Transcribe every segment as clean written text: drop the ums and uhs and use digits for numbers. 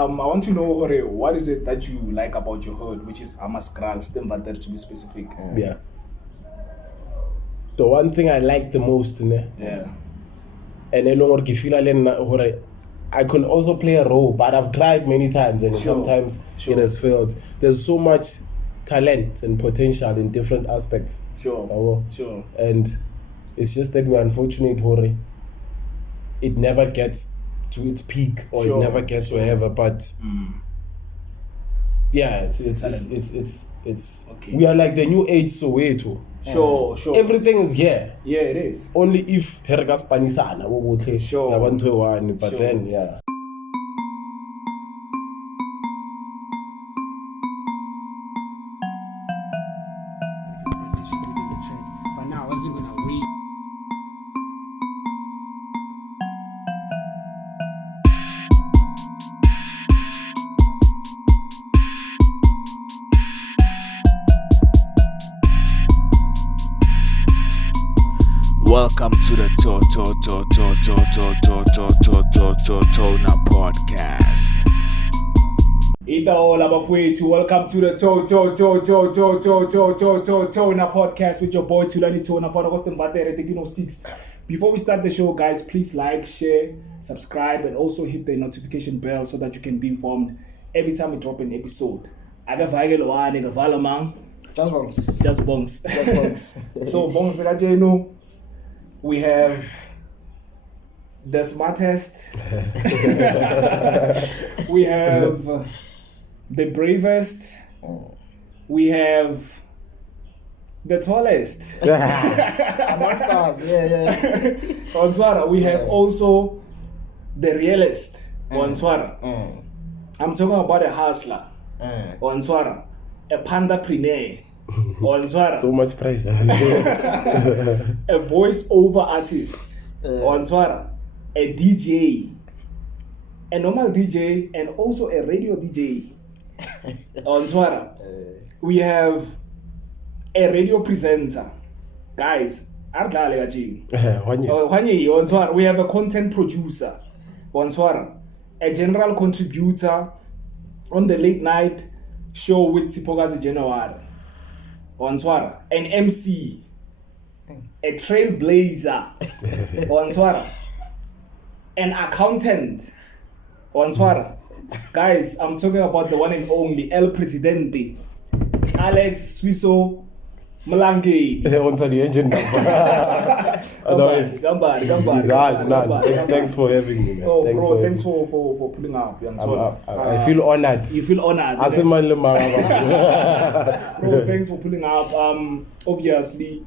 I want to know, Hore, what is it that you like about your hood, which is Amaskral, Stemvater to be specific? Yeah. The one thing I like the most, Yeah. And I can also play a role, but I've tried many times and sometimes it has failed. There's so much talent and potential in different aspects. Sure. And it's just that we're unfortunate, Hore. It never gets to its peak or it never gets wherever. But yeah, it's okay. We are like the new age Soweto. Sure. Everything is here. Yeah, it is. Only if Hergas Panisana but then yeah. But now I wasn't gonna wait. Welcome to the TonA podcast. Welcome to the TonA podcast with your boy Tulani TonA podcast 6. Before we start the show, guys, please like, share, subscribe, and also hit the notification bell so that you can be informed every time we drop an episode. Just Bongz. So Bongz, we have the smartest, we have the bravest, we have the tallest. Amongst us, yeah. We have also the realest. I'm talking about a hustler. A pandapreneur. So much price. A voice-over artist. A DJ. A normal DJ and also a radio DJ. We have a radio presenter. Guys, we have a content producer. A general contributor on the late night show with Sipogazi January. An MC, a trailblazer, an accountant. Guys, I'm talking about the one and only El Presidente, Alex Swiso Malange. Onto the engine number. Otherwise, thanks for having me, man. Oh, thanks for pulling up. I feel honored. You feel honored. Bro, thanks for pulling up. Obviously,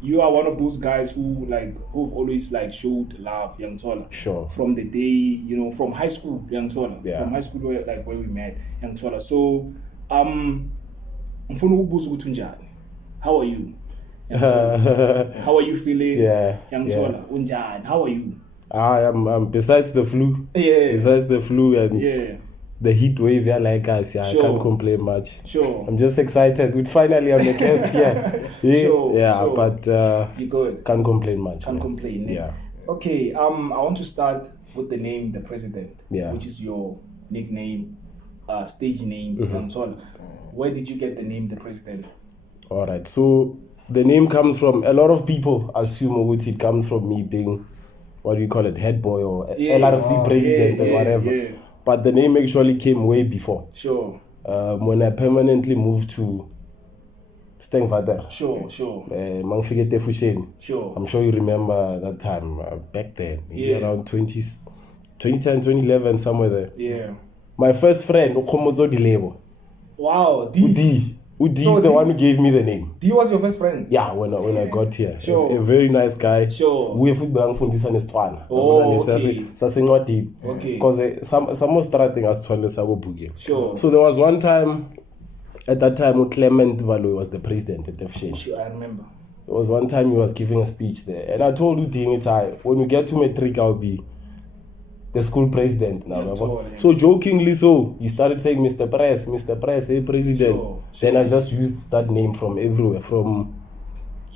you are one of those guys who've always showed love, Young Tola. Sure. From the day, from high school, Young Tola. Yeah. From high school where we met, Young Tola. So, how are you? How are you feeling? Yeah. Young Tola, Unjan, how are you? I'm besides the flu. Yeah. Besides the flu and the heat wave, I can't complain much. Sure. I'm just excited. Finally, I'm a guest here. Sure. But you good. Can't complain much. Can't complain. Yeah. Okay. I want to start with the name, the President. Yeah. Which is your nickname, stage name. Where did you get the name, the President? All right. So the name comes from, a lot of people assume it comes from me being, what do you call it, head boy or LRC president or whatever. Yeah. But the name actually came way before. Sure. When I permanently moved to Stengvater. Sure. Sure. I'm sure you remember that time back then. Around 2010, 2011, somewhere there. Yeah. My first friend, Okomozo Dilebo. Wow. Udi is the one who gave me the name. D was your first friend? Yeah, when I got here. Sure. A very nice guy. Sure. We football fundisa nesitwana. Okay. Okay. Because some was starting as Twana Sabo Bugi. Sure. So there was one time, at that time, Clement Value was the president at the FSH. Sure, I remember. There was one time he was giving a speech there. And I told Udi, when we get to matric, I'll be the school president now. So jokingly he started saying Mr. Press, hey president. Sure. Then I just used that name from everywhere, from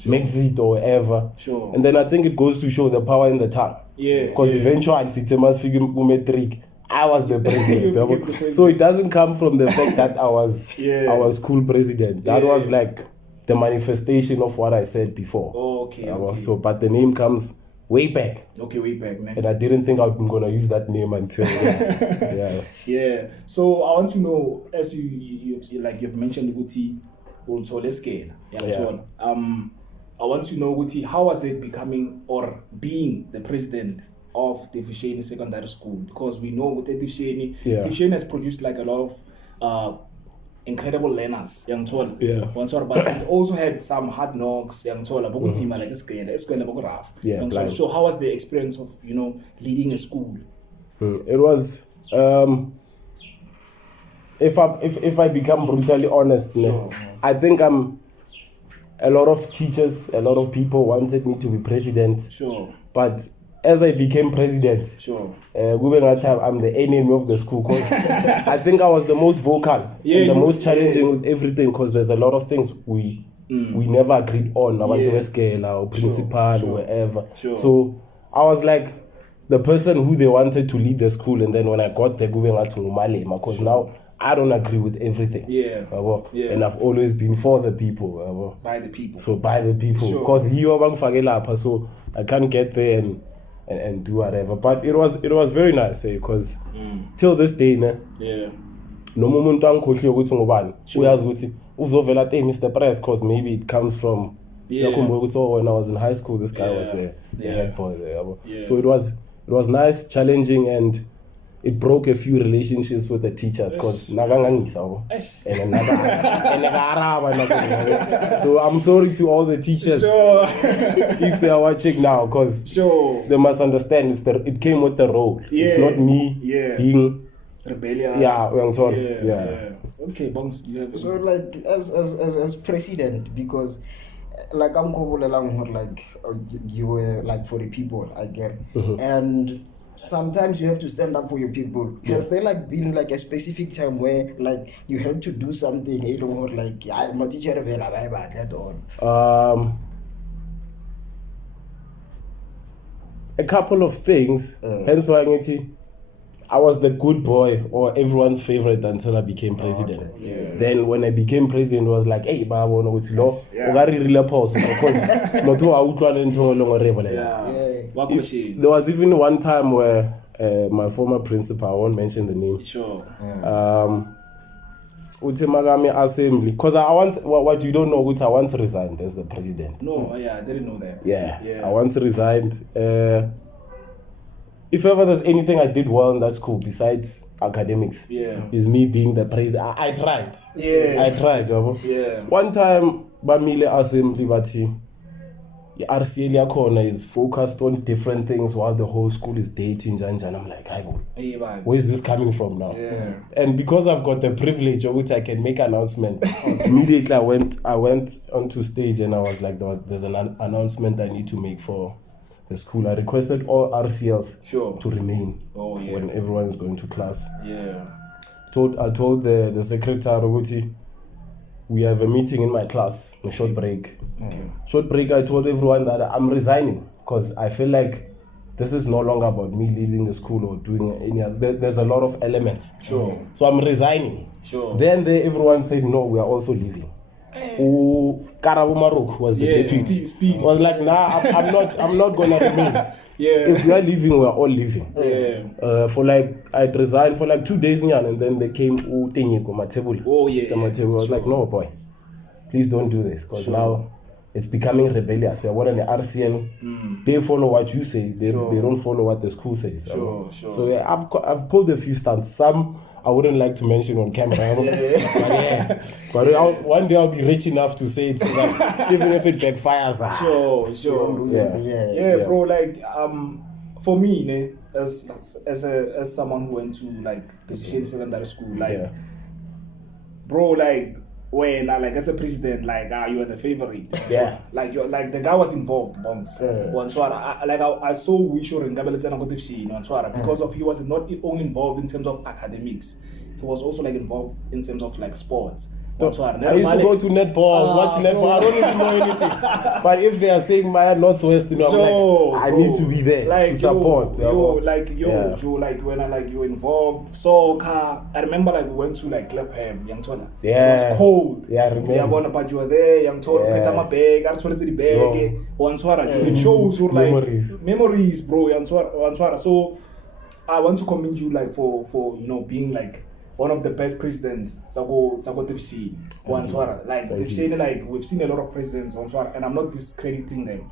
Mexit or wherever. Sure. And then I think it goes to show the power in the tongue. Yeah. Because eventually it's a mass figure metric. I was the president. You became the president. So it doesn't come from the fact that I was school president. That was like the manifestation of what I said before. Oh, okay. So, but the name comes way back. Okay, way back, man. And I didn't think I'm gonna use that name until Yeah. So I want to know, as you've mentioned, Guti, also let's scale. I want to know, Guti, how was it becoming or being the president of the Fisheni Secondary School? Because we know with Fisheni, Fisheni has produced like a lot of incredible learners, young tola. But it also had some hard knocks, young tola. Like so how was the experience of leading a school? It was if I become brutally honest, I think a lot of teachers, a lot of people wanted me to be president. Sure. But as I became president, I'm the enemy of the school because I think I was the most vocal and the most challenging with everything because there's a lot of things we never agreed on about the scale or principal or wherever. So I was like the person who they wanted to lead the school, and then when I got there, because now I don't agree with everything. And I've always been for the people. By the people. So by the people. Because so I can't get there and do whatever. But it was very nice because till this day, no moment Mr. Press, because maybe it comes from when I was in high school, this guy was the head boy there. So it was nice, challenging, and it broke a few relationships with the teachers because so I'm sorry to all the teachers if they are watching now, because they must understand it came with the role. It's not me being rebellious. Okay, Bongz, you have so like as president, because like I'm like you were like for the people, I get, and sometimes you have to stand up for your people. Has there like been like a specific time where like you had to do something like I'm a teacher at all? A couple of things. Hence why I was the good boy or everyone's favorite until I became president. Then when I became president, it was like, hey, there was even one time where my former principal, I won't mention the name. Assembly, because I once, what you don't know, I once resigned as the president. No, I didn't know that. I once resigned. If ever there's anything I did well in that school besides academics, is me being the president. I tried. I tried. One time, Bamile Assembly, but RCL corner is focused on different things while the whole school is dating. And I'm like, where is this coming from now? And because I've got the privilege of which I can make announcement, immediately I went onto stage and I was like, there's an announcement I need to make for the school. I requested all RCLs to remain when everyone is going to class. I told the secretary, we have a meeting in my class, a short break. Short break, I told everyone that I'm resigning because I feel like this is no longer about me leading the school or doing any other. There's a lot of elements. So I'm resigning. Then everyone said, no, we are also leaving. Karabo Marok was the deputy. Speed. Was like, nah, I'm not gonna remain. If we are leaving, we are all leaving. I'd resigned for like 2 days, and then they came my table. I was like, no boy, please don't do this, because now it's becoming rebellious. We are one in the RCL. They follow what you say. They don't follow what the school says. So I've pulled a few stunts. Some I wouldn't like to mention on camera. But one day I'll be rich enough to say it, so that even if it backfires. Bro. Like for me, as someone who went to like the Fisheni Secondary School, like bro, like when like as a president, like you are the favorite. Like you're like the guy was involved, Bongz. I saw wish or because of he was not only involved in terms of academics, he was also like involved in terms of like sports. I used to go to netball, watch netball. I don't even know anything. But if they are saying Maya Northwest, I'm like, I need to be there to support. Like when you were involved, soccer. I remember like we went to like Clapham, Young Tona. It was cold. Yeah, I remember. But you were there, Young Tona, Petama bag, I told the bag, it shows you like memories, bro, Young Tona. So I want to commend you like for being like one of the best presidents. Like we've seen a lot of presidents, and I'm not discrediting them,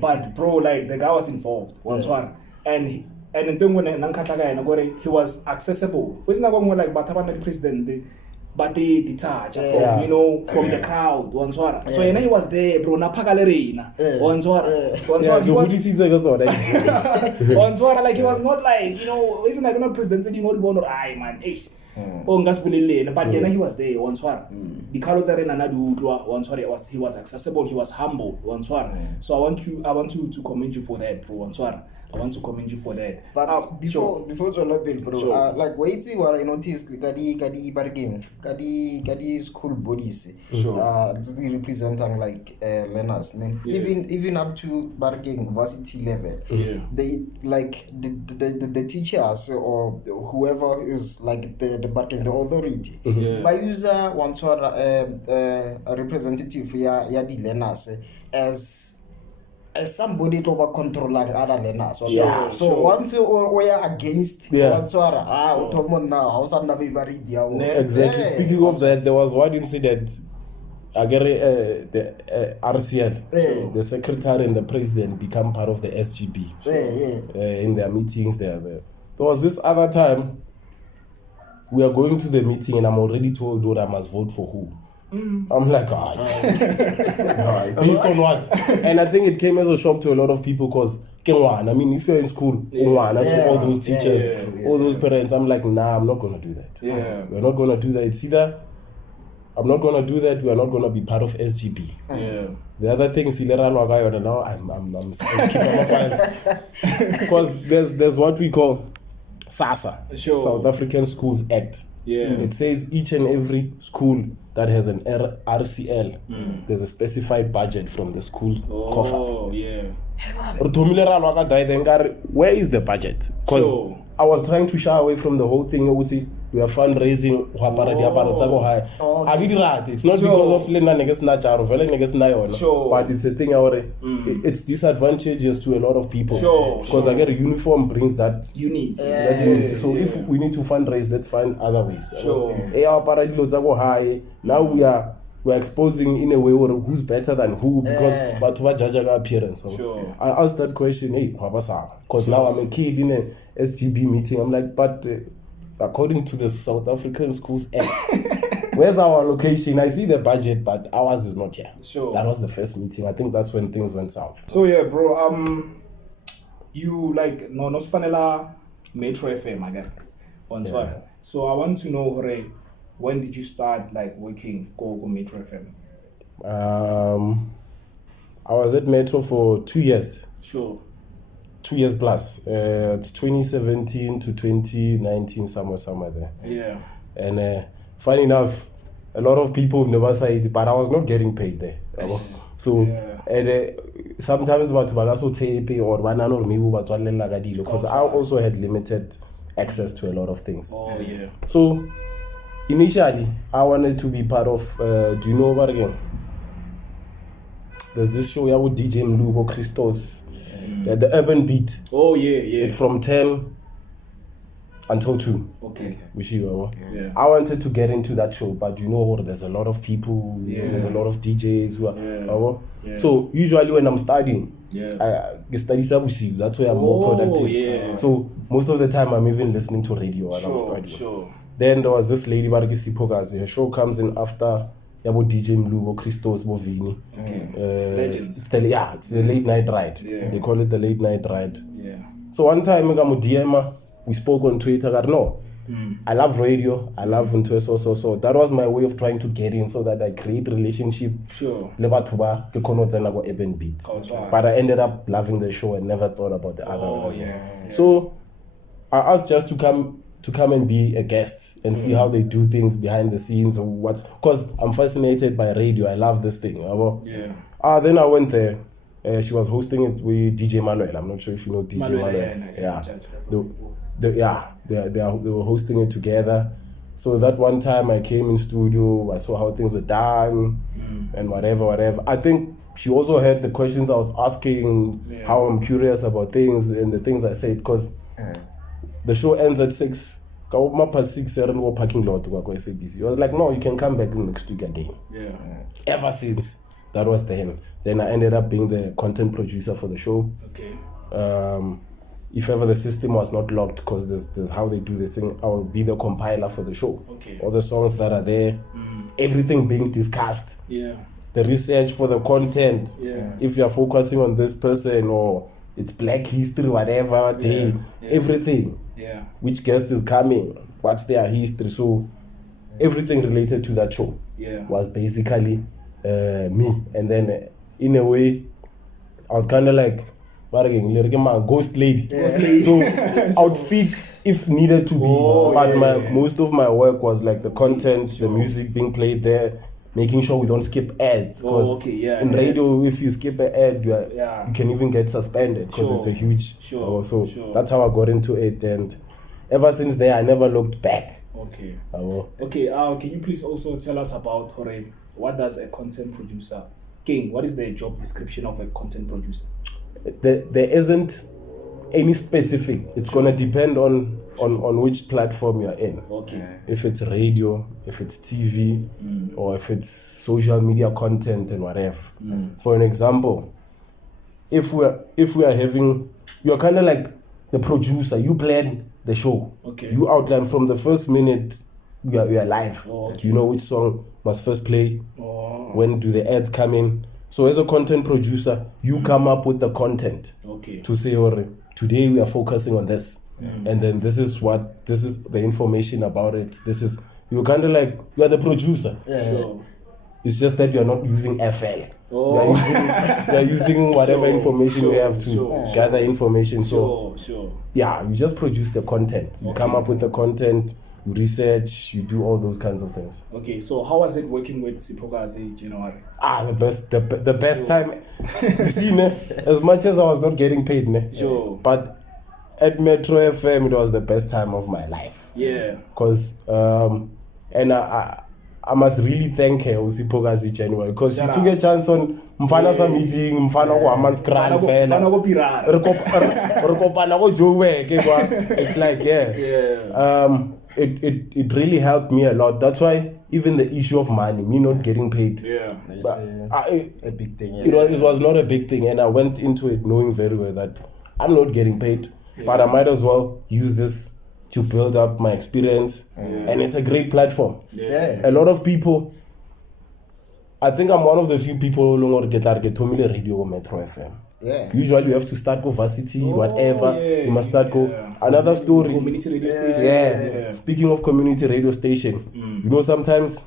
but bro, like the guy was involved, and then when he was accessible. It's not going like Batabana president, but they detach from from the crowd. So he was there, bro. Na pagalerina. Like he was not like isn't like not president anymore. Man, but he was there. The Carlos Arena he was accessible. He was humble. So I want you to commend you for that, bro. I want to commend you for that. But before Jolobel, bro, like waiting what I noticed, kadi school bodies, representing like learners, even up to bargaining varsity level. They like the teachers or whoever is like the bargaining, the authority. By user once a representative ya the learners as somebody to controlling other learners. So once you are against exactly. Speaking of that, there was one incident. I get the RCL, the secretary and the president become part of the SGB in their meetings. There was this other time we are going to the meeting and I'm already told that I must vote for who. I'm like, based on what? And I think it came as a shock to a lot of people because, I mean, if you're in school, all those teachers, all those parents, I'm like, nah, I'm not going to do that. We're not going to do that. It's either I'm not going to do that, we are not going to be part of SGB. The other thing is, now I'm keeping my files. Because there's what we call SASA, South African Schools Act. It says each and every school that has an RCL, there's a specified budget from the school coffers. Where is the budget? Because I was trying to shy away from the whole thing. We are fundraising. It's not because of but it's a thing. It's disadvantageous to a lot of people. Because I get a uniform brings that unity. So if we need to fundraise, let's find other ways. Now we're exposing in a way who's better than who because but what judge appearance. I asked that question, because now I'm a kid in a SGB meeting. I'm like, but according to the South African Schools Act, where's our location? I see the budget, but ours is not here. That was the first meeting. I think that's when things went south. So yeah, bro. You like no spanela Metro FM again. So I want to know, Hore, when did you start like working go Metro FM? I was at Metro for 2 years. 2 years plus. It's 2017 to 2019, somewhere there. And funny enough, a lot of people never say it, but I was not getting paid there. So and sometimes but also tape or banana or maybe because I also had limited access to a lot of things. So initially I wanted to be part of do you know about again? There's this show with DJ Mlubo Christos. The Urban Beat. It's from 10 until 2. I wanted to get into that show, but there's a lot of people, there's a lot of DJs who are so usually when I'm studying, I study sabusi, that's where I'm more productive. So most of the time I'm even listening to radio while I'm studying. Then there was this lady Bargisi Pogazi. Her show comes in after DJ Mlubo, Christos, Bovini. Legends. It's the late night ride. They call it the late night ride. So one time we spoke on Twitter. I love radio. I love so. That was my way of trying to get in so that I create relationship. Urban Beat. But I ended up loving the show and never thought about the other one. So I asked just to come to come and be a guest and see how they do things behind the scenes or what. Because I'm fascinated by radio. I love this thing. Yeah. Then I went there. She was hosting it with DJ Manuel. I'm not sure if you know DJ Manuel. They were hosting it together. So that one time I came in studio, I saw how things were done and whatever. I think she also heard the questions I was asking, how I'm curious about things and the things I said, because the show ends at 6. I was 6 parking lot. I was like, no, you can come back next week again. Ever since that was then I ended up being the content producer for the show. If ever the system was not locked, because there's how they do this thing, I will be the compiler for the show. All the songs that are there, everything being discussed, the research for the content. If you are focusing on this person or it's Black History, whatever day, everything. Which guest is coming, what's their history. So everything related to that show was basically me. And then in a way, I was kind of like ghost lady. So I would speak if needed to be, but most of my work was like the content, the music being played there, making sure we don't skip ads. In radio, if you skip an ad, you can even get suspended because it's a huge. So that's how I got into it, and ever since there, I never looked back. Can you please also tell us about what does a content producer? King, what is the job description of a content producer? There isn't any specific. It's gonna depend on which platform you're in. If it's radio, if it's TV, or if it's social media content and whatever. For an example, if we are having, you're kind of like the producer. You plan the show. You outline from the first minute we are live. You know which song must first play. When do the ads come in? So as a content producer, you come up with the content to say, today we are focusing on this. And then this is the information about it. You're kind of like, you are the producer. It's just that you're not using FL. You're using whatever information you have to gather information. You just produce the content. You come up with the content, you research, you do all those kinds of things. So how was it working with Sipokazi January? The best time. You see, as much as I was not getting paid, but at Metro FM, it was the best time of my life. Because, and I must really thank her, Sipokazi January, because she took a chance on Mfana meeting, Mfana go Aman's Kran, it's like, it really helped me a lot. That's why even the issue of money, me not getting paid, a big thing. It was not a big thing, and I went into it knowing very well that I'm not getting paid, but I might as well use this to build up my experience, and it's a great platform. A lot of people, I think I'm one of the few people who get Tomile Radio or Metro FM. Usually you have to start go varsity, whatever. You must start go. Another story. Community radio station. Speaking of community radio station, you know, sometimes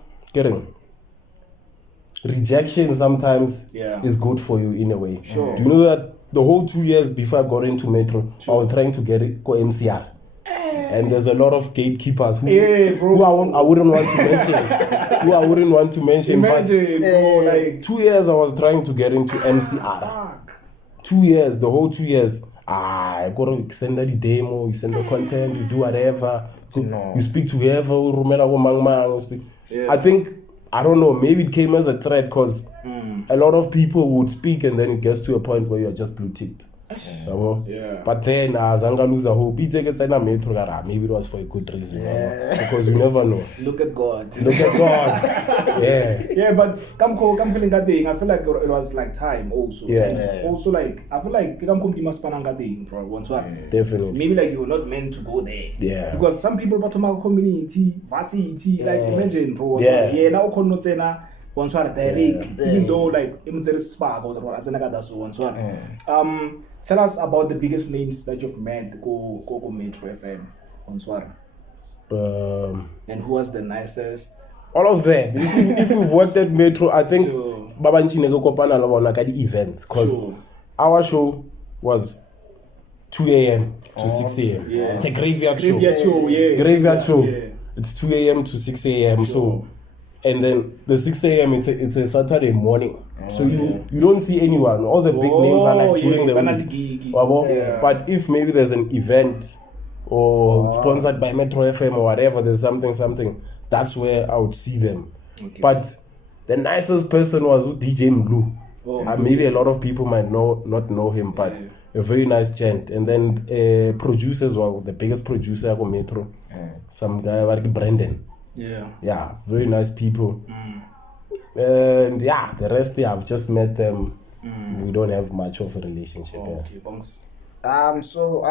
rejection sometimes is good for you in a way. Do you know that the whole 2 years before I got into Metro, I was trying to get it go MCR. And there's a lot of gatekeepers who I wouldn't want to mention. Imagine, bro, like 2 years I was trying to get into MCR. 2 years, the whole 2 years. I gotta send the demo, you send the content, you do whatever. You speak to whoever, I think, I don't know, maybe it came as a threat because a lot of people would speak and then it gets to a point where you're just blue ticked. But then Zanga lose a hope. Maybe it was for a good reason. Because you never know. Look at God. But come feeling that thing. I feel like it was like time also. Also like I feel like definitely. Maybe like you were not meant to go there. Because some people bottom community, varsity, like imagine bro. Now direct, even though like spark tell us about the biggest names that you've met go Metro FM and who was the nicest? All of them. If you've worked at Metro, I think Baba Nchineke kopana la bona ka di events because our show was 2 a.m. to 6 a.m. Yeah. It's a graveyard show. Graveyard show, yeah. Graveyard show. Yeah. It's 2 a.m. to 6 a.m. So, and then the 6 a.m. it's a Saturday morning. So you don't see anyone. All the big names are like during the week. But if maybe there's an event or sponsored by Metro FM or whatever, there's something. That's where I would see them. Okay. But the nicest person was DJ Mlu. Maybe a lot of people might not know him, but a very nice gent. And then producers were the biggest producer of Metro. Some guy like Brendan. Yeah, very nice people. And yeah, the rest I've just met them. We don't have much of a relationship. Okay, Bongz. So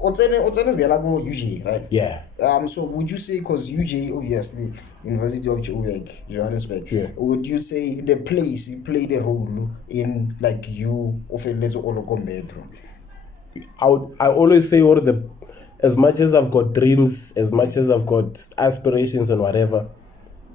what's is gonna go UJ, right? Yeah. So would you say, because UJ obviously University of Johannesburg, would you say the place played a role in like you of a little Oloko Metro? I always say as much as I've got dreams, as much as I've got aspirations and whatever,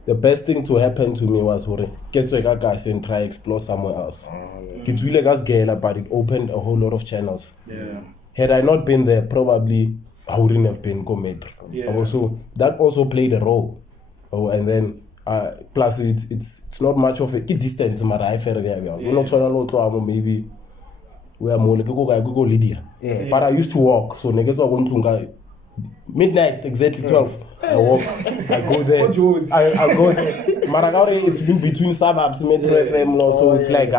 the best thing to happen to me was get to a and try explore somewhere else. But it opened a whole lot of channels. Yeah. Had I not been there, probably I wouldn't have been Go Metro. Yeah. So that also played a role. And then plus it's not much of a distance. Maybe we are more like go Lydia. But I used to walk, so midnight exactly 12. I walk, I go there. I go. Maragauri, it's been between suburbs, Metro FM, so it's like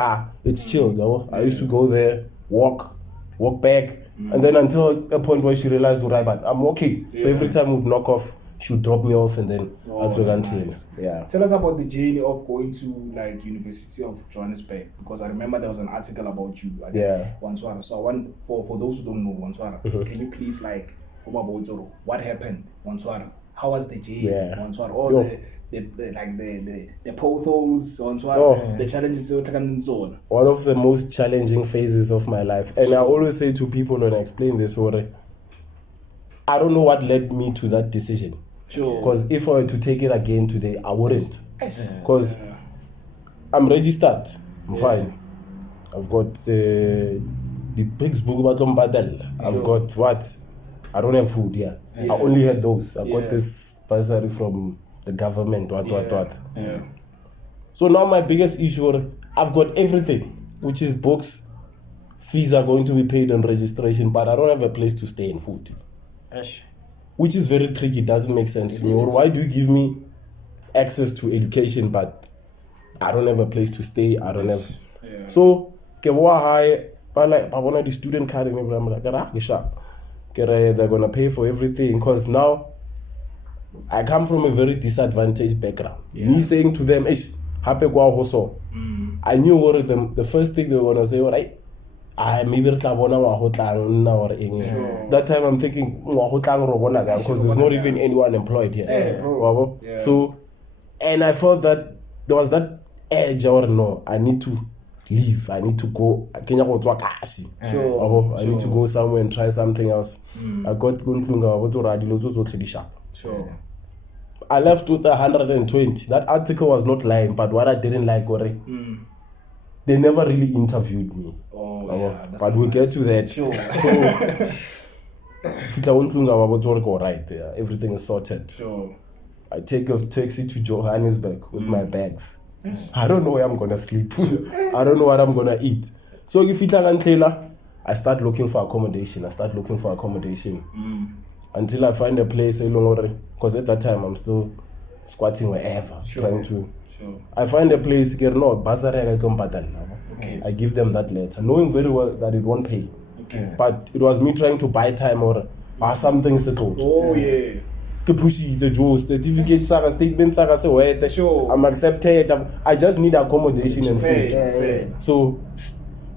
it's chill though. I used to go there, walk back, and then until a point where she realized, right, but I'm okay. So every time we'd knock off, she would drop me off, and then I'd go and chill. Yeah. Tell us about the journey of going to like University of Johannesburg, because I remember there was an article about you. Wanswara. So I want for those who don't know Wanswara, can you please like what happened Wanswara? How was the journey Wanswara? All the potholes Wanswara, the challenges and so on. One of the most challenging phases of my life, and I always say to people when I explain this, I don't know what led me to that decision. Because if I were to take it again today, I wouldn't. Because I'm registered. I'm fine. I've got the pigs book about battle. I've got what? I don't have food. I only had those. I got this bursary from the government. What. So now my biggest issue, I've got everything, which is books. Fees are going to be paid on registration, but I don't have a place to stay and food. Which is very tricky. It doesn't make sense to me. Or why do you give me access to education but I don't have a place to stay? I don't have. So they're the student card and everything. I'm like, they're gonna pay for everything, because now I come from a very disadvantaged background. Me saying to them, I knew what the first thing they were gonna say, right? Maybe that time I'm thinking because there's not even anyone employed here. So, and I felt that there was that edge, or no, I need to leave. I need to go. I need to go somewhere and try something else. I got I left with 120. That article was not lying, but what I didn't like, they never really interviewed me. But we'll get to that. So, right, everything is sorted. I take a taxi to Johannesburg with my bags. I don't know where I'm gonna sleep. I don't know what I'm gonna eat. So if I start looking for accommodation. Until I find a place, because at that time I'm still squatting wherever, trying to. I find a place, I give them that letter, knowing very well that it won't pay. But it was me trying to buy time or something settled. The certificate, I'm accepted. I just need accommodation and food. So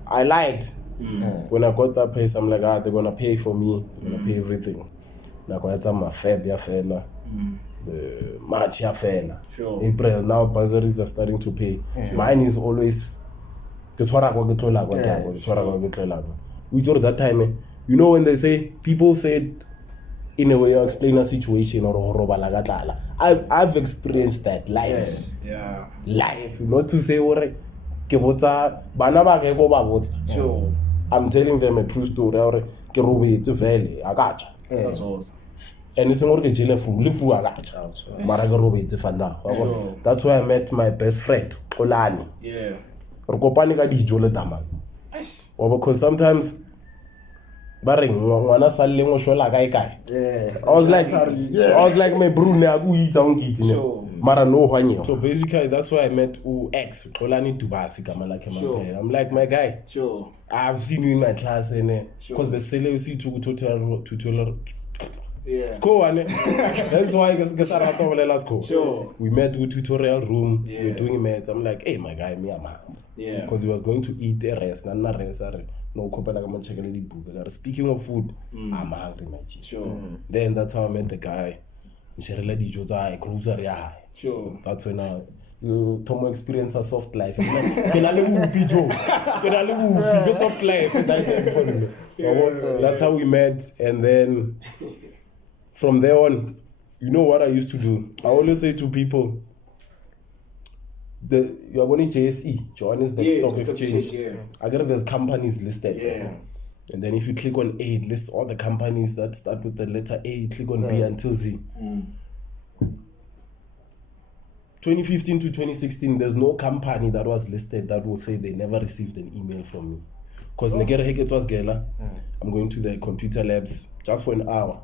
I lied. When I got that place, I'm like, they're gonna pay for me, they're gonna pay everything. March, April, now bursaries are starting to pay. Mine is always which or that time, you know, when they say, people said in a way you explain a situation or I've experienced that life. Life, not to say I'm telling them a true story. ke robetse vele akacha and it's ngore ke jele fu akacha mara ke robetse fanda that's why I met my best friend Olani re kopane ka dijo le tamang because sometimes ba re ngwana sa le ngo shola kae I was like my bro ne a go itsa ngitsi mara no hwanye. So basically that's why I met X Olani Dubasi kama like him. I'm like my guy. I've seen you in my class and because the sele you see to tutorial school and that's why I guess I thought let's go. We met with tutorial room. We're doing math. I'm like, hey my guy, me ama. Because he was going to eat the rest, na rest. No, speaking of food, I'm hungry, my G. Then that's how I met the guy. That's when TonA experience a soft life. Soft life. That's how we met, and then from there on, you know what I used to do? I always say to people, you are going to JSE, Johannesburg Stock Exchange. I guess there's companies listed. And then if you click on A, it lists all the companies that start with the letter A. You click on B until Z. 2015 to 2016, there's no company that was listed that will say they never received an email from me. Because I'm going to the computer labs just for an hour.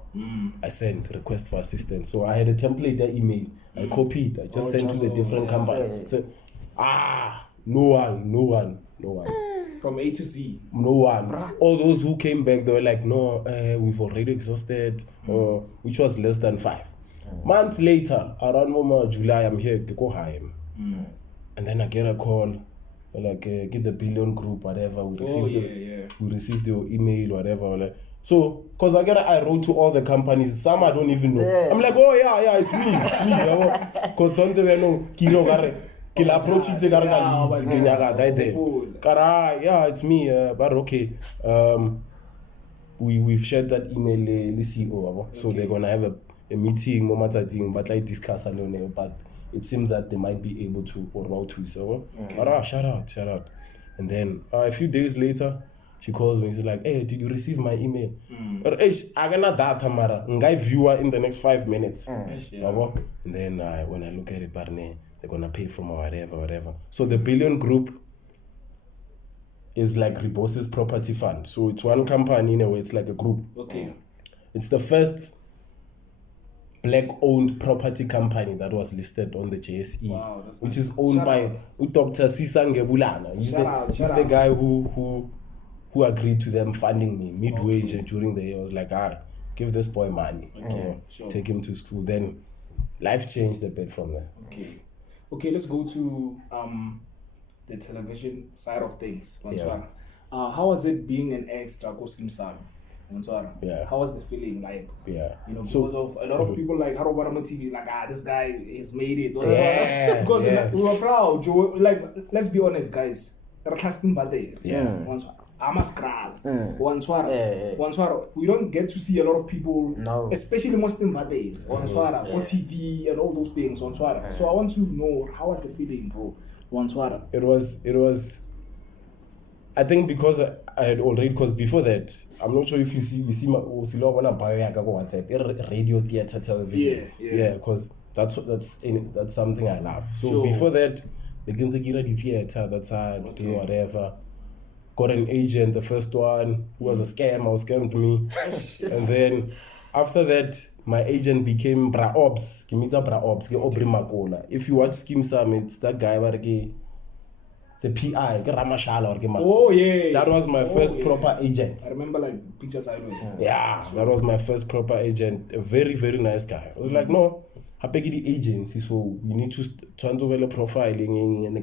I sent request for assistance. So I had a template that email. I copied. I just sent to the different company. So, no one. From A to Z. No one. All those who came back, they were like, no, we've already exhausted, which was less than 5. Months later, around July, I'm here, go home. And then I get a call, like, get the billion group, whatever. We received your email, whatever. So, because I wrote to all the companies, some I don't even know. I'm like, oh yeah, it's me. Because sometimes I know, it's me, but okay. We've shared that email, the CEO, so they're gonna have a meeting, but like discuss alone. But it seems that they might be able to or about to. So, shout out. And then a few days later, she calls me. She's like, "Hey, did you receive my email?" Or, "Hey, I'm gonna data mara. Ngai viewer in the next 5 minutes." And then when I look at it, they're gonna pay from whatever. So the billion group is like Ribos's property fund. So it's one company in a way. It's like a group. Okay. It's the first black-owned property company that was listed on the JSE, which is owned by Dr. Sisang Gebulana. He's the guy who agreed to them funding me mid-wage during the year. I was like, give this boy money. Take him to school. Then life changed a bit from there. Okay, let's go to the television side of things. How was it being an extra Kosim Sam? How was the feeling like? Because of a lot of people like Harobarama TV, like this guy has made it. Because we were proud. Like, let's be honest, guys. We don't get to see a lot of people, especially Muslim Bade, on TV and all those things. So I want to know, how was the feeling, bro? It was. I think because I had already, because before that, I'm not sure if you see my WhatsApp, radio, theater, television. Because that's something I love. So before that, the theater, that's whatever. Got an agent, the first one, who was a scam, I was scammed me. And then after that, my agent became Bra Ops. If you watch Skim Sam, it's that guy the PI, that was my first proper agent. I remember like pictures I know. That was my first proper agent. A very, very nice guy. I was like, no, I pay the agency, so you need to transfer profiling and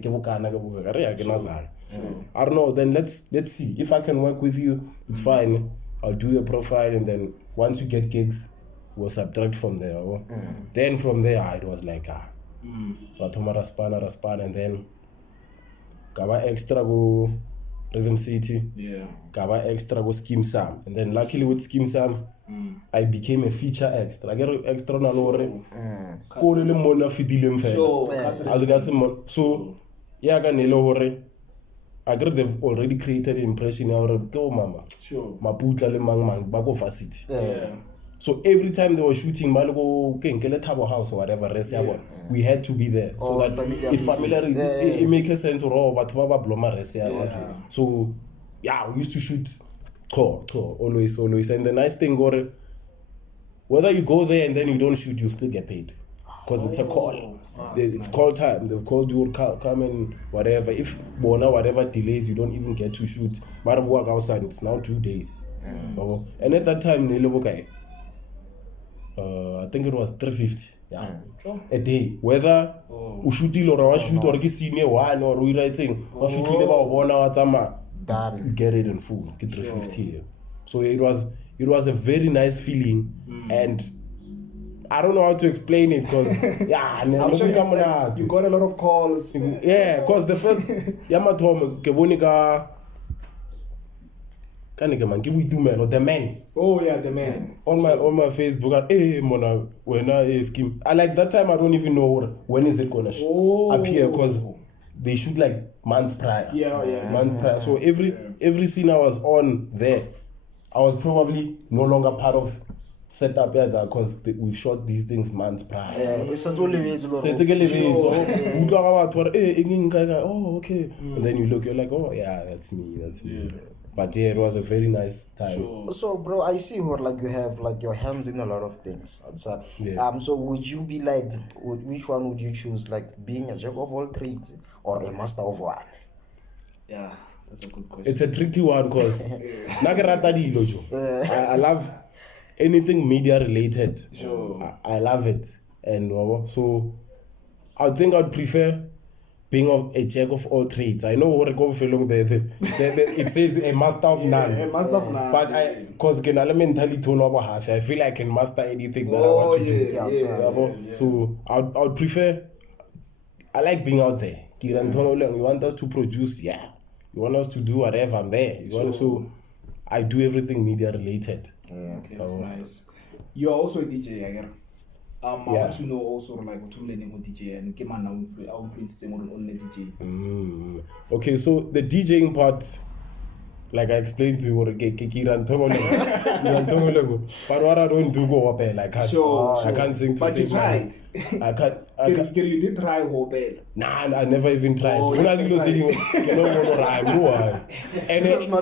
I don't know, then let's see. If I can work with you, it's fine. I'll do the profile, and then once you get gigs, we'll subtract from there. Then from there, it was like Raspan, and then Gaba extra go Rhythm City. Gaba extra go Skim Sam. And then luckily with Skim Sam, I became a feature extra. I get extra na lore. So yeah, ganelo hore. I agree they've already created an impression of go mama. Sure. Maputla le mang bago facility. Yeah. So every time they were shooting Malago Kenkele Tabo House or whatever, we had to be there. So that if familiar it makes sense or but Baba Bloma So yeah, we used to shoot always. And the nice thing or whether you go there and then you don't shoot, you still get paid. Because it's a call. It's call time. They've called you, come and whatever. If whatever delays, you don't even get to shoot. But work outside, it's now 2 days. And at that time, I think it was 350 a day. Whether you shoot or shoot or senior one or we writing or you get it in full. Get 350. So it was a very nice feeling and I don't know how to explain it because I'm sure you got a lot of calls. Yeah, because the first Yamatom Kebonika the man. Oh yeah, the man. On my Facebook, hey Mona, when I scheme. I like that time I don't even know when is it gonna appear because they shoot like months prior. Months prior. So every scene I was on there, I was probably no longer part of setup because we shot these things months prior. Oh, okay. And then you look, you're like, oh yeah, that's me. But yeah, it was a very nice time. So bro, I see what like you have like your hands in a lot of things. So so would you be like, which one would you choose? Like being a jack of all trades or a master of one? Yeah, that's a good question. It's a tricky one because I love anything media related. I love it. And so I think I'd prefer being a jack of all trades. I know what go along it says a master of none. A master of none. But because mentally told over half, I feel I can master anything that I want to do. So I would prefer. I like being out there. You want us to produce, you want us to do whatever, I'm there. So I do everything media related. Okay, that's nice. You're also a DJ, I guess. I want to know also like what you're learning with DJ and get my influence on the DJ. Okay, so the DJing part, like I explained to you, but what I don't do go up like I can't sing to but save you tried. I can't. You did try Hopel. Nah, I never even tried. And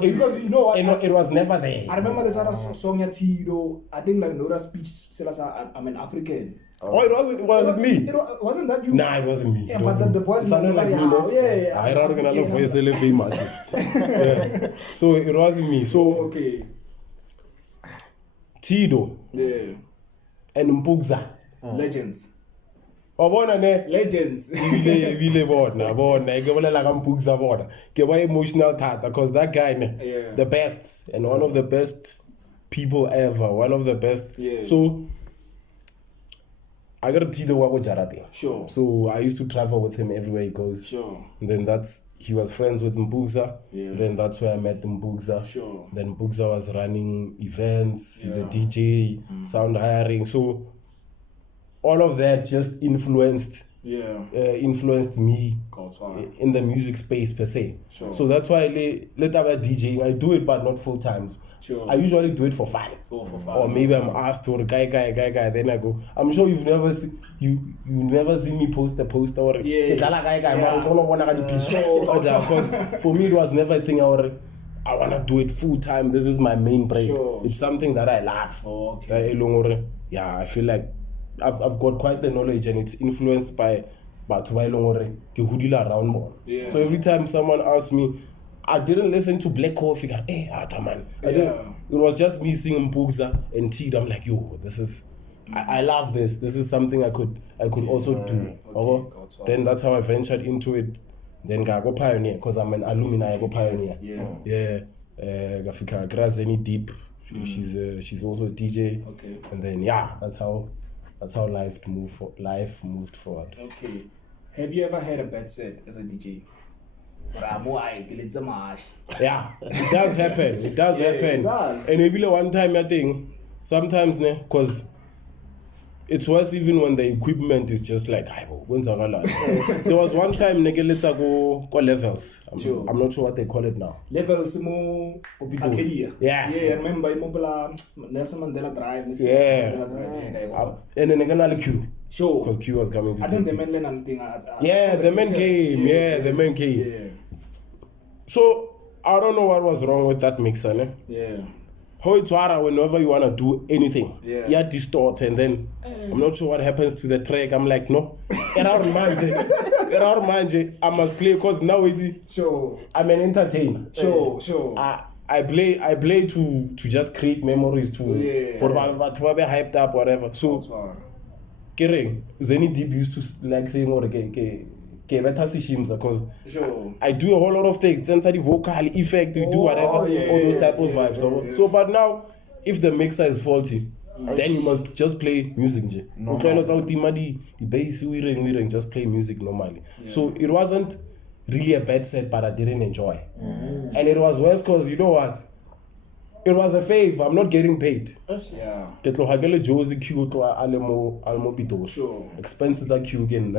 because you know what? It was never there. I remember this other song at Tido. I think like Nora's speech says I'm an African. It wasn't me. Wasn't that you? Nah, it wasn't me. Yeah, but the voice sounded like me. I heard another voice famous. So it wasn't me. So okay. Tido. Yeah. And Mbugza. Legends. Legends. Really emotional thata because that guy the best and one of the best people ever. One of the best. So I got to see the Wago Jarate. Sure. So I used to travel with him everywhere he goes. Sure. And then he was friends with Mbugza. Then that's where I met Mbugza. Sure. Then Mbugza was running events. He's a DJ, sound hiring. So all of that just influenced me in the music space per se. Sure. So that's why I let about DJing. I do it, but not full time. Sure. I usually do it for fun. Or maybe I'm asked to guy. Then I go. I'm sure you've never you never seen me post a poster or because for me it was never a thing I want to do it full time. This is my main break. Sure. It's something that I love. I feel like I've got quite the knowledge and it's influenced by around more. So every time someone asks me, I didn't listen to Black Coffee. Man. It was just me singing Mbugza and T. I'm like, yo, this is I love this. This is something I could also do. Then that's how I ventured into it. Then I go pioneer because I'm an alumni. I go pioneer. Gafika Grazeni Deep. She's also a DJ. Okay. And then that's how life moved forward. Okay. Have you ever had a bad set as a DJ? Yeah, it does happen. It does happen. It does. And maybe one time I think sometimes because it's worse even when the equipment is just like, there was one time, let's go levels. I'm not sure what they call it now. Levels more Arcadia. Yeah. Yeah, I remember Nelson Mandela Drive. And then again, queue. Sure. Because Q was coming to I think the men learned anything. the men came. Yeah, the men came. Yeah. So, I don't know what was wrong with that mixer, ne? Yeah. How it's whenever you want to do anything, yeah, distort, and then I'm not sure what happens to the track. I'm like, no, around manje, I must play because now I'm an entertainer. Sure. I play to just create memories to be hyped up, whatever. So, Zeni Deep used to like saying, because I do a whole lot of things, the vocal effect, we do whatever, all those type of vibes. So, but now, if the mixer is faulty, then you must just play music. You try not out the bass, we just play music normally. So it wasn't really a bad set, but I didn't enjoy. And it was worse because you know what? It was a favor. I'm not getting paid. Yeah. Expenses that queue again.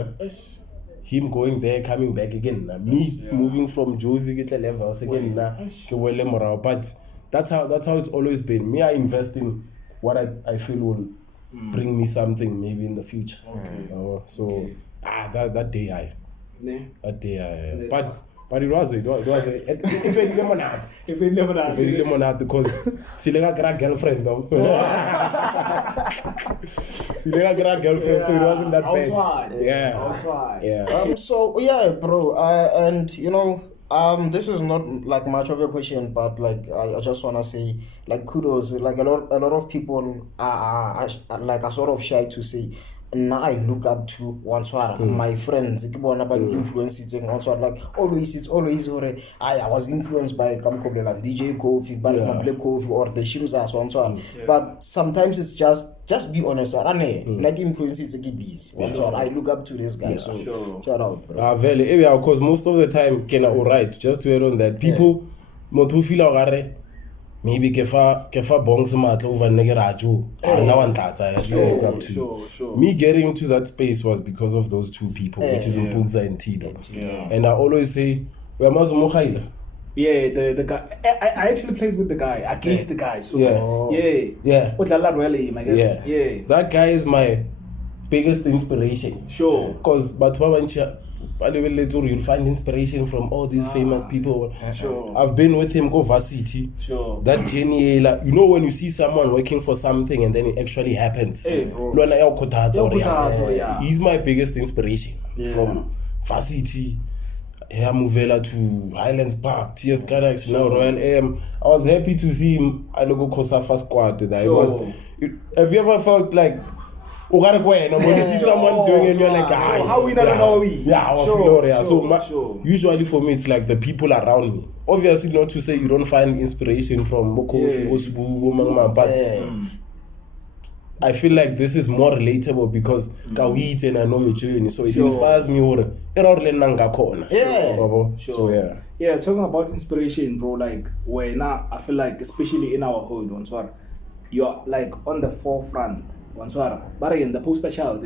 Him going there, coming back again. Me moving from Josie get levels again. But that's how it's always been. Me, I invest in what I feel will bring me something maybe in the future. That day but it was if it lemonade because she got a girlfriend though. She got a girlfriend, so it wasn't that bad. Yeah. So yeah, bro, and you know, this is not like much of a question, but like I just wanna say like kudos. Like a lot of people are sort of shy to say. Now I look up to Wanswara, my friends. Influences like always I was influenced by like DJ Kofi, Kofi or the Shimza Wanswara. But sometimes it's just be honest. Like influences this Wanswara. I look up to this guy. So shout out, bro. Because most of the time, alright. Just to add on that, people motu feel maybe kefa Bongz matla over negeraju sure. Me getting into that space was because of those two people, which is Bongz and Tido. And I always say, we are Mofaya. Yeah, the guy. I actually played with the guy against the guy. So that guy is my biggest inspiration. Sure. Because you'll find inspiration from all these famous people. Sure. I've been with him go varsity. Sure. That journey, like, you know when you see someone working for something and then it actually happens. Hey, bro. He's my biggest inspiration from varsity. Here Muvela to Highlands Park, TS Galaxy, now Royal AM. I was happy to see him. I look Kosafa squad. Have you ever felt like when you see someone doing it, and you're like, how we never know we? Usually for me, it's like the people around me. Obviously, not to say you don't find inspiration from Mokofi, Osubu, but I feel like this is more relatable because I eat and I know your journey, so it inspires me. Yeah, talking about inspiration, bro. Like I feel like especially in our hood, you're like on the forefront. But again, the poster child,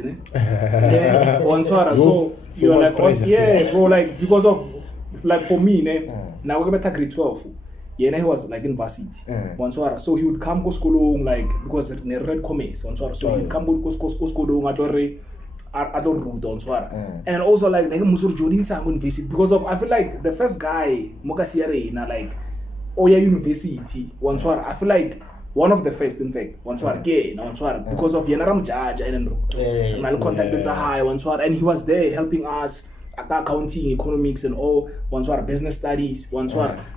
so you're like, bro, like because of like for me, now we're about grade 12. He was like in varsity. So he would come to school like because he read comics. So he'd come to school at route and also like Musur Jodin sang university because of I feel like the first guy Mokasiare na like Oya University. I feel like one of the first, in fact, because of Yanaram Judge and my contacted high and he was there helping us at accounting, economics, and all business studies.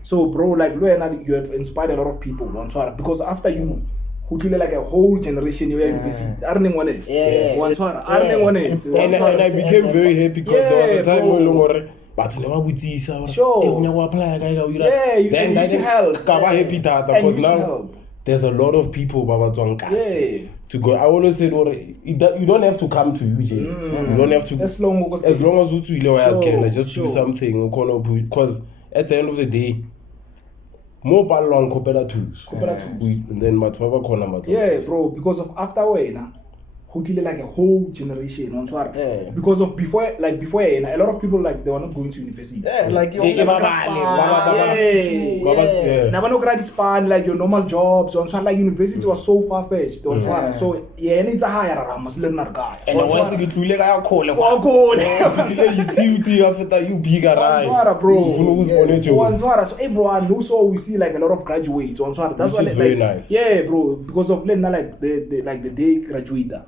So, bro, like you have inspired a lot of people. Because after you, who feel like a whole generation you have earning one is. Earning one is. And I became very happy because there was a time when but never would see so. Sure. You can help. Because now there's a lot of people to go. I always said, you don't have to come to UJ. You don't have to. As long as you just do something. Because at the end of the day, more long compared to then bro, because of after who did like a whole generation on Swara. Yeah. Because of before, a lot of people like they were not going to university. Yeah, like your Never no grad span like your normal jobs on Swara. Like university was so far fetched on Swara. So yeah, it's a higher ramas learner guy. And I was like, "You like a call, you after you big right." Swara, bro. One Swara. So everyone knows. So we see like a lot of graduates on Swara. That's why very nice. Yeah, bro. Because of like the day graduated.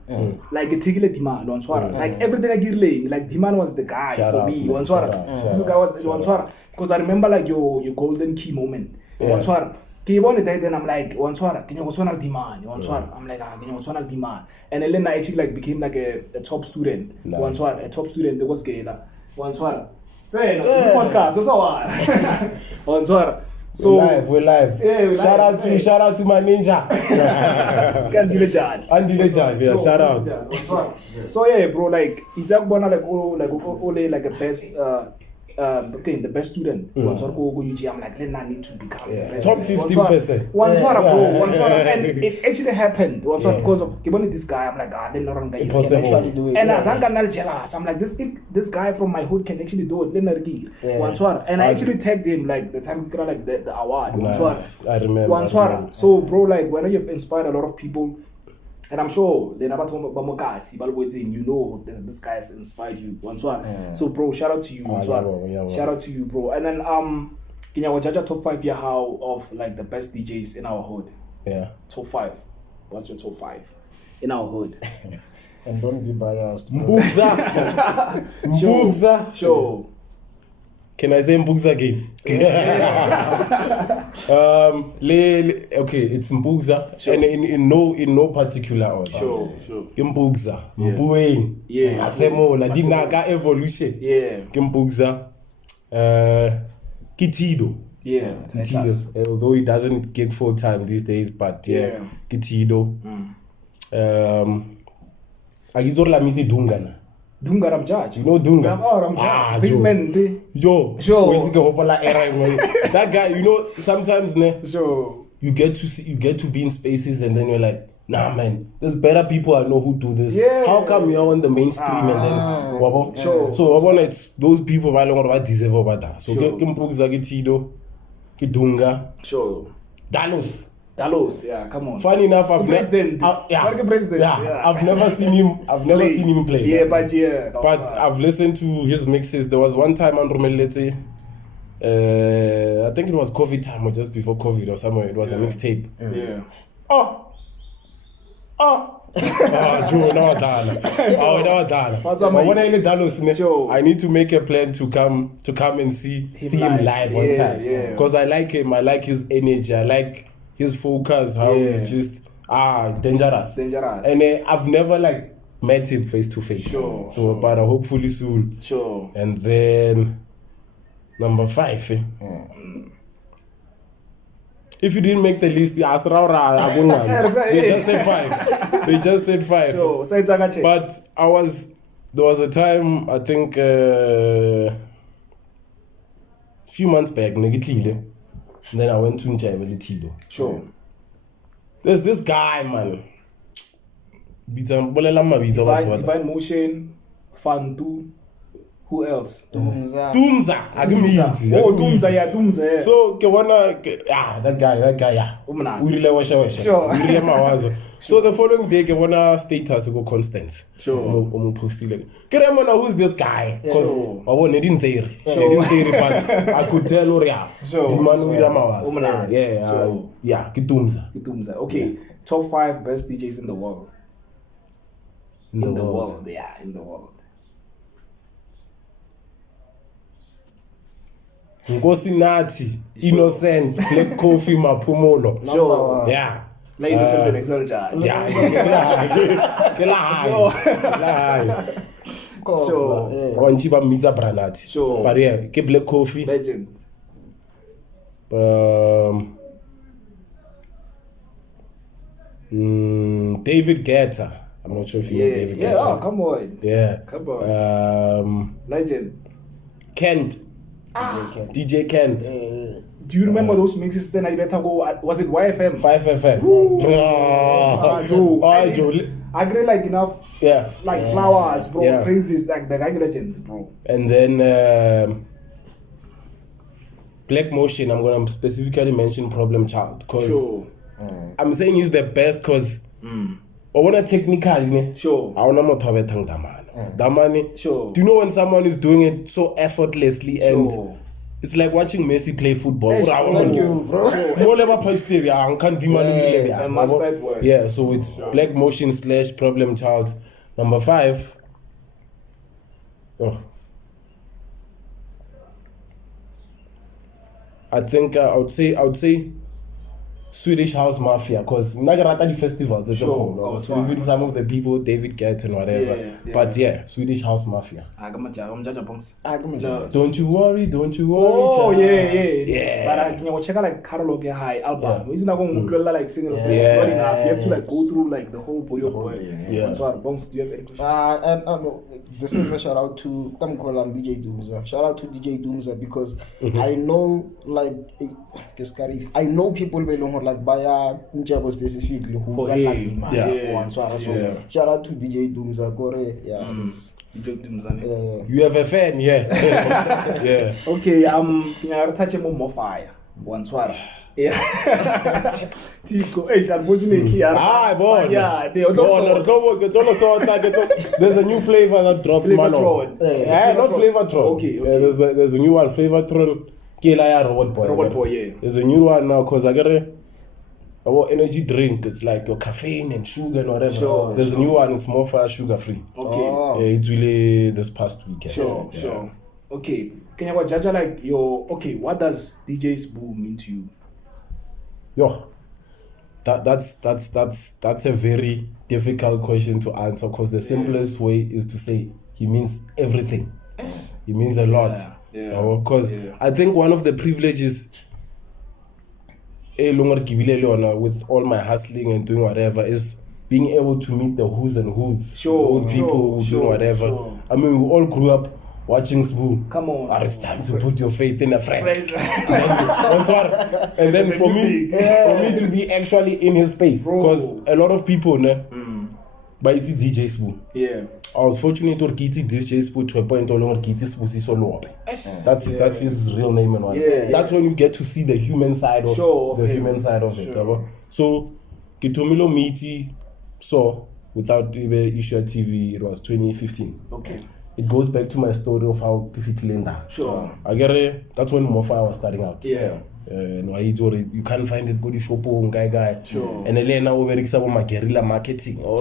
Like a ticket demand on Swara. Like everything I get like demand was the guy for me on Swara. This guy was on Swara. Because I remember like your golden key moment on Swara. Then I'm like, one Swara, can you what's one demand? One Swara. I'm like, can you what's one demand? And then I actually like became like a top student. One Swara, a top student. There was gay one Swara. Podcast. That's all. One Swara. So we're live. Yeah, shout out to my ninja. Andy Legend. Yeah, shout out. So yeah, bro, like it's like one like a best the best student. Once or go UG, I'm like, then I need to become top 15%. One Swara, bro. One Swara, and it actually happened. One Swara because of given this guy, I'm like, then not guy. Impossible. Do it. And as I'm gonna jealous, I'm like, this guy from my hood can actually do it. Then one Swara, and I actually tagged him like the time we got like the award. One Swara, I remember. One Swara. So, bro, like when you've inspired a lot of people. And I'm sure they never told me you know this guy has inspired you. So bro, shout out to you. Shout out to you, bro. And then can you judge a top 5 year how of like the best DJs in our hood? Yeah. Top 5. What's your top 5 in our hood? And don't be biased. Mbugza. Sure. Can I say Mbugza again? Okay, it's Mbugza, sure. And in no particular order. Sure. Mbugza, Mbueng, Asemola, Dinaga Evolution. Yeah. Mbugza, Kitido. Yeah. Kitido. Although he doesn't gig full time these days, but yeah. Kitido. Agizorla miti Dungana. Dunga Ramjaj. You know Dunga? Ramjaj. This man, Yo, sure. That guy, you know, sometimes sure. you get to be in spaces and then you're like, nah man, there's better people I know who do this. Yeah. How come you're on the mainstream and then sure. So it's those people I don't deserve about that. So sure. Kimpugza Kitido, Kidunga. Sure. Dalos, yeah, come on. Funny enough, I've never seen him. I've never seen him play. Yeah, but I've listened to his mixes. There was one time on Romelete, I think it was COVID time or just before COVID or somewhere. It was a mixtape. Yeah. I need to make a plan to come and see him live one time. Because I like him. I like his energy. I like his focus, how he's just dangerous. And I've never like met him face to face. Sure. But hopefully soon. Sure. And then number 5. If you didn't make the list, they just said 5. Sure. But there was a time, I think few months back, and then I went to Njabelitido. Sure. There's this guy, man. Divine Motion, Fantu. Who else? Tumza. Tumza, yeah. So, that guy, yeah. We really washa. Sure. We really mawazo. So the following day, I status go constant. Sure. Who's this guy? Because I didn't say it. But I could tell Oria. Sure. Yeah, Kitumza. Okay. Top 5 best DJs in the world. In the world. Ngosi Nathi, Innocent, Black Coffee, Mapumulo. Sure. Yeah. Like Innocent the next one. Yeah. Sure. Wanchiba Mita Branati. Sure. But yeah, ke Black Coffee. Legend. David Guetta. I'm not sure if you know David Guetta. Yeah, come on. Yeah. Come on. Legend. Kent. DJ Kent. DJ Kent. Do you remember those mixes? Then I better go. Was it YFM? 5FM. Joe. Joe. I agree like enough. Yeah. Like flowers, bro. Yeah. Crazy is like the guy legend, bro. And then Black Motion, I'm gonna specifically mention Problem Child because Sure. I'm saying he's the best because I wanna technically Sure. I wanna motivate Damani. Sure. Do you know when someone is doing it so effortlessly and Sure. it's like watching Messi play football. Yes, Thank you, bro. Yeah, so it's Black Motion / Problem Child. Number 5. I think I would say Swedish House Mafia because Nagarata the festivals. Sure. So even some of the people, David Guetta and whatever. Yeah. But yeah, Swedish House Mafia. I'm Bongz. Don't you worry. Oh child. yeah. But you know, check out like catalog high album. It's not going to like singing. It's not enough. You have to like go through like the whole body of work. Yeah. Bongz, do you have any questions? No. This is a shout out to DJ Doomza. Shout out to DJ Doomza because I know like I know people belong like Baya Njabo specifically who For can like him. So shout out to DJ Doomza. You have a fan, yeah. Yeah. Okay, I'm touch more Mofaya. One swara. Yeah. Tico, unfortunately, boy. Yeah, they there's a new flavor that dropped. Flavortron. Not Flavortron. Okay. There's a new one, Flavortron. Robot Boy, yeah. There's a new one now because I got our energy drink. It's like your caffeine and sugar and whatever. Sure, There's a new one. It's Mofaya sugar free. Okay. Yeah, it's really this past weekend. Sure. Okay. Can you judge like what does DJ's Boo mean to you? Yo, that's a very difficult question to answer because the simplest way is to say he means everything. He means a lot. Because I think one of the privileges with all my hustling and doing whatever is being able to meet the who's and who's. Those people who do whatever. Sure. I mean, we all grew up watching Smooth. Come on. But it's time to put your faith in a friend. and And then for me to be actually in his space, because a lot of people, but it's DJ Smooth. Yeah. I was fortunate to get DJ Smooth to a point where That's his real name and all. Yeah. That's when you get to see the human side of human side of it. So, Kitomilo Meeti saw without even issue at TV, it was 2015. Okay. It goes back to my story of how Pifitlenda. Sure. I get it. That's when Mofaya was starting out. Yeah. You can't find it good shop guy. Sure. And then now we're my guerrilla marketing or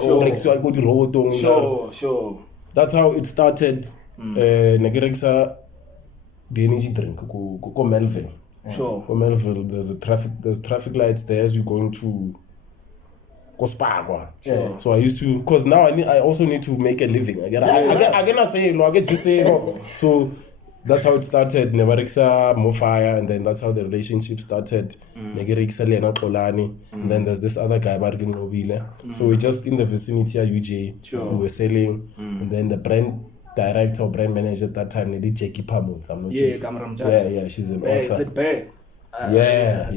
Sure. That's how it started. Nagerexa the energy drink go Melville. Sure. Go Melville, there's traffic lights there as you're going to Kospagwa. Sure. So I used to, because now I also need to make a living. I cannot say no, I get just say no. So that's how it started. Nevarexa, Mofaya, and then that's how the relationship started. Negerexa Lena Kolani, and then there's this other guy Bargin Robile. So we're just in the vicinity of UJ. Sure. We were selling, and then the brand director or brand manager at that time, Lady Jackie Pamut. I'm not Yeah, sure. Kamram Yeah, she's an Is author. it bad? Yeah.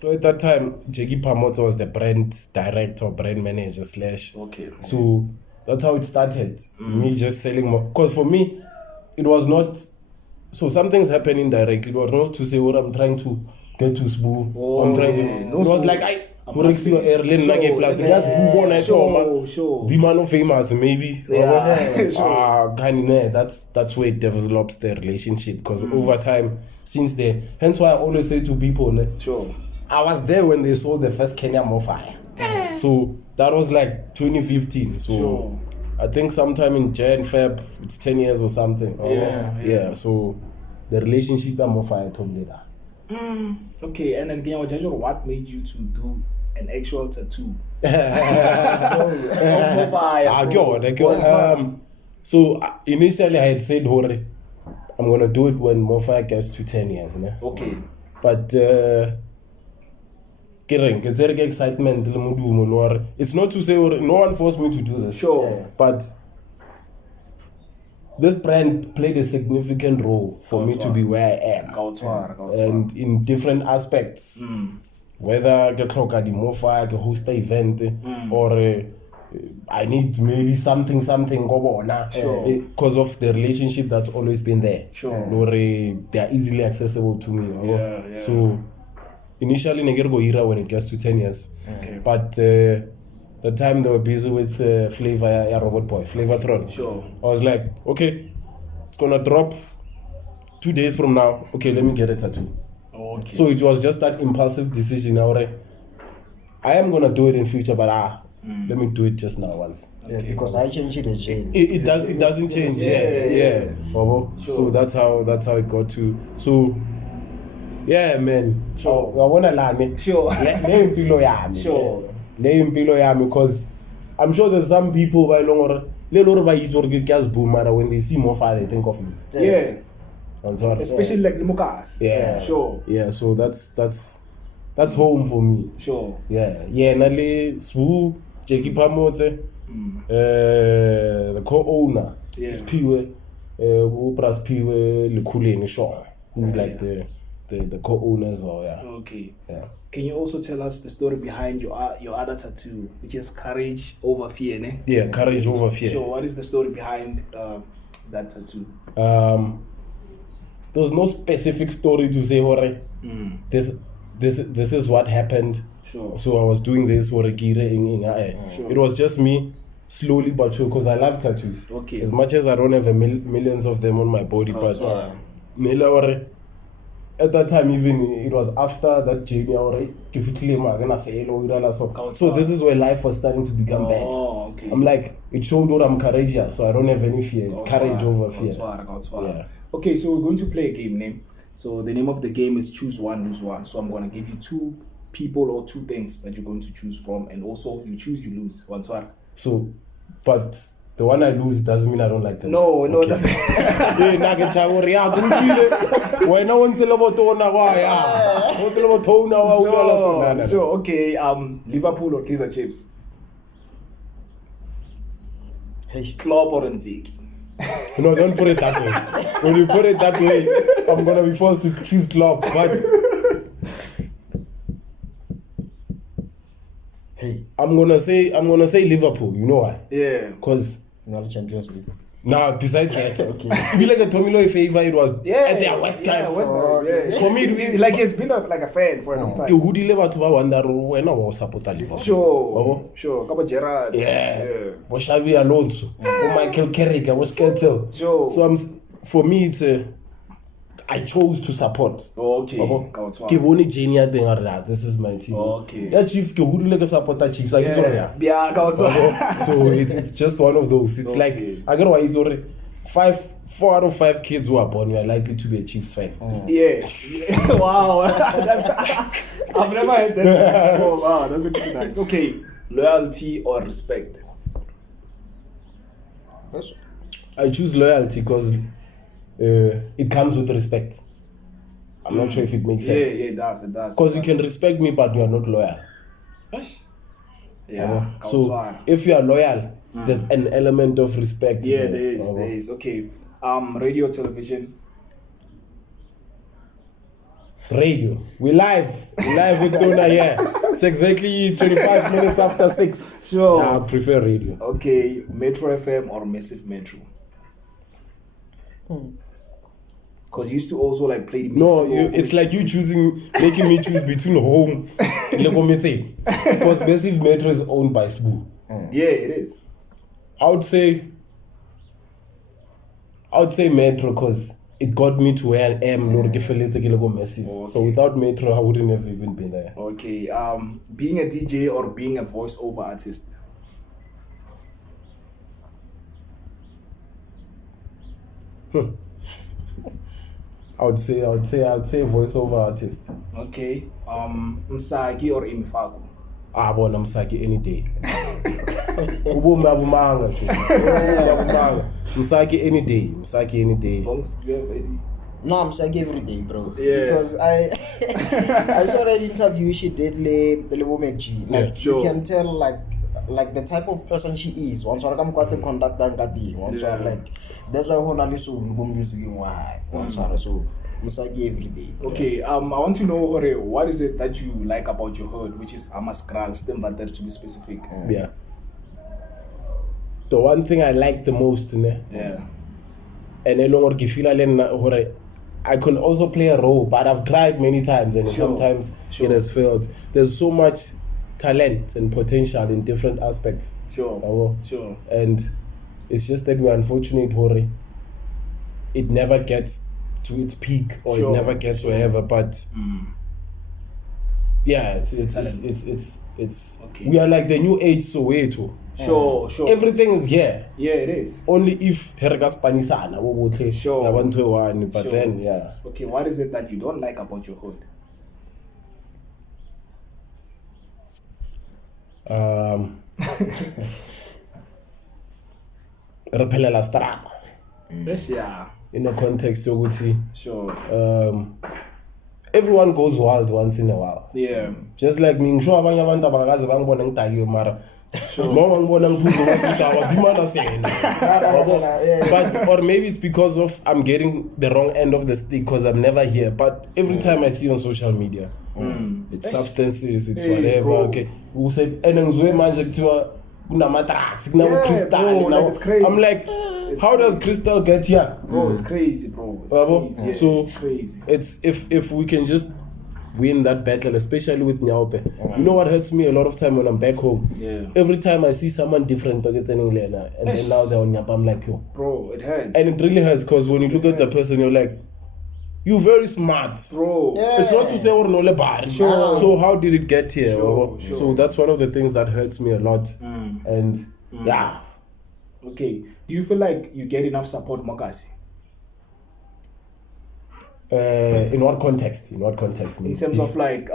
So at that time, Jackie Pamot was the brand director, brand manager / Okay. So that's how it started. Me just selling more. Because for me, it was not. So some things happen indirectly. It was not to say what I'm trying to get to Sbu. I'm trying to. It was like Sure. the man of famous maybe. Yeah. That's where it develops the relationship because over time, since then, hence why I always say to people, Sure. I was there when they sold the first Kenya Mofaya. So that was like 2015. So Sure. I think sometime in Jan, Feb, it's 10 years or something. Yeah. So the relationship that Mofaya told me that. Okay, and then what made you to do an actual tattoo? So initially I had said, I'm gonna do it when Mofaya gets to 10 years. Okay. But it's excitement. It's not to say no one forced me to do this. Sure. But this brand played a significant role for me to be where I am. And in different aspects. Whether ke tlhoka di Mofaya, ke host a event, or I need maybe something go bona. Because of the relationship that's always been there. Or they are easily accessible to me. So initially I go ira when it gets to 10 years. But the time they were busy with Flavor, Robot Boy, Flavortron. I was like, okay, it's gonna drop 2 days from now. Okay, let me get a tattoo. So it was just that impulsive decision. I am gonna do it in future, but let me do it just now once. Because I changed it as well. It doesn't change. So that's how it got to. So yeah, man. I wanna learn it. Because I'm sure there's some people when they see Mofaya, they think of me. Especially like Limukas. So that's home for me. Nale Swu, Jackie Pamote, the co-owner is Piwe, Upras Piwe Lukuleni Shaw, who's like the co-owners Can you also tell us the story behind your other tattoo, which is Courage Over Fear, ne? Yeah, Courage Over Fear. So what is the story behind that tattoo? There's no specific story to say, this is what happened. So I was doing this for a gire. It was just me, slowly but sure, because I love tattoos. As much as I don't have millions of them on my body, but at that time, even it was after that journey. So this is where life was starting to become bad. I'm like, it showed that I'm courageous, so I don't have any fear. It's courage over fear. Okay, so we're going to play a game name. So the name of the game is Choose One, Lose One. So I'm going to give you 2 people or 2 things that you're going to choose from, and also you choose, you lose. So, but the one I lose doesn't mean I don't like them. No, it doesn't. Sure, okay. Liverpool or Kaizer Chiefs? Klopp or Nziki? No, don't put it that way. When you put it that way, I'm gonna be forced to choose Klopp. But I'm gonna say Liverpool. You know why? Because not Champions League. Nah, besides that, it be like a Tomilo favor. It was at their West Ham. For me, it like he's been like a fan for a long time. Who did Liverpool to wonder when I was supporting Liverpool? Sure. Couple Gerrard. Was Xabi Alonso? Michael Carrick? I was Kettle. So for me, it's I chose to support. This is my team. Yeah, Chiefs. Who do like support that Chiefs? So it's just one of those. It's like I got why it's already 4 out of 5 kids who are born are likely to be a Chiefs fan. Wow. I've never heard that. Oh wow, that's really nice. Okay, loyalty or respect? I choose loyalty because it comes with respect. I'm not sure if it makes sense. It does. Because you can respect me, but you are not loyal. So if you are loyal, there's an element of respect. There is. Okay. Radio, television. Radio. We live with TonA here. It's exactly 25 minutes after 6. Sure. I prefer radio. Okay. Metro FM or Massive Metro? Because you used to also like play the it's like you making me choose between home and because Massive Metro is owned by SBU. Yeah, it is. I would say Metro because it got me to where I am. Massive. So without Metro, I wouldn't have even been there. Okay. Being a DJ or being a voiceover artist? I would say voiceover artist. Okay. Msaki or Imifaku? Bona Msaki any day. Msaki any day. Bongz, do you have any? No, I'm Msaki every day, bro. Yeah. Because I saw that interview she did the woman G. Like you can tell like like the type of person she is. Once I come to conduct and once like that's why I so music why once so Misaki every day. Okay, I want to know, Hore, what is it that you like about your hood, which is Amaskral, Stembater to be specific? Yeah. The one thing I like the most, yeah. And I can also play a role, but I've tried many times and sometimes it has failed. There's so much talent and potential in different aspects. Sure. And it's just that we're unfortunate, Hore. It never gets to its peak or it never gets wherever, but yeah, it's okay. We are like the new age Soweto. Sure. Everything is here. Yeah, it is. Only if Hergas Panisana but then yeah. Okay, what is it that you don't like about your hood? Repelela strata. Yes, yeah. In the context of Uti. Sure. Everyone goes wild once in a while. Yeah. Just like me, sure abanye abantu abakaze bangibona ngitayo mara. But or maybe it's because of I'm getting the wrong end of the stick because I'm never here. But every time I see on social media, it's substances, it's whatever. Bro. Okay, who said and I'm like, how does Crystal get here? Bro, it's crazy, bro. It's crazy. So it's crazy. It's if we can just win that battle, especially with Nyaope. You know what hurts me a lot of time when I'm back home? Yeah. Every time I see someone different and then now they're on Nyapa, I'm like, yo. Bro, it hurts. And it really hurts because when you look at the person, you're like, you're very smart. Bro. It's not to say we're no bar. So how did it get here? Sure. So that's one of the things that hurts me a lot. And yeah. Okay. Do you feel like you get enough support, Mokasi? In what context? In terms of like,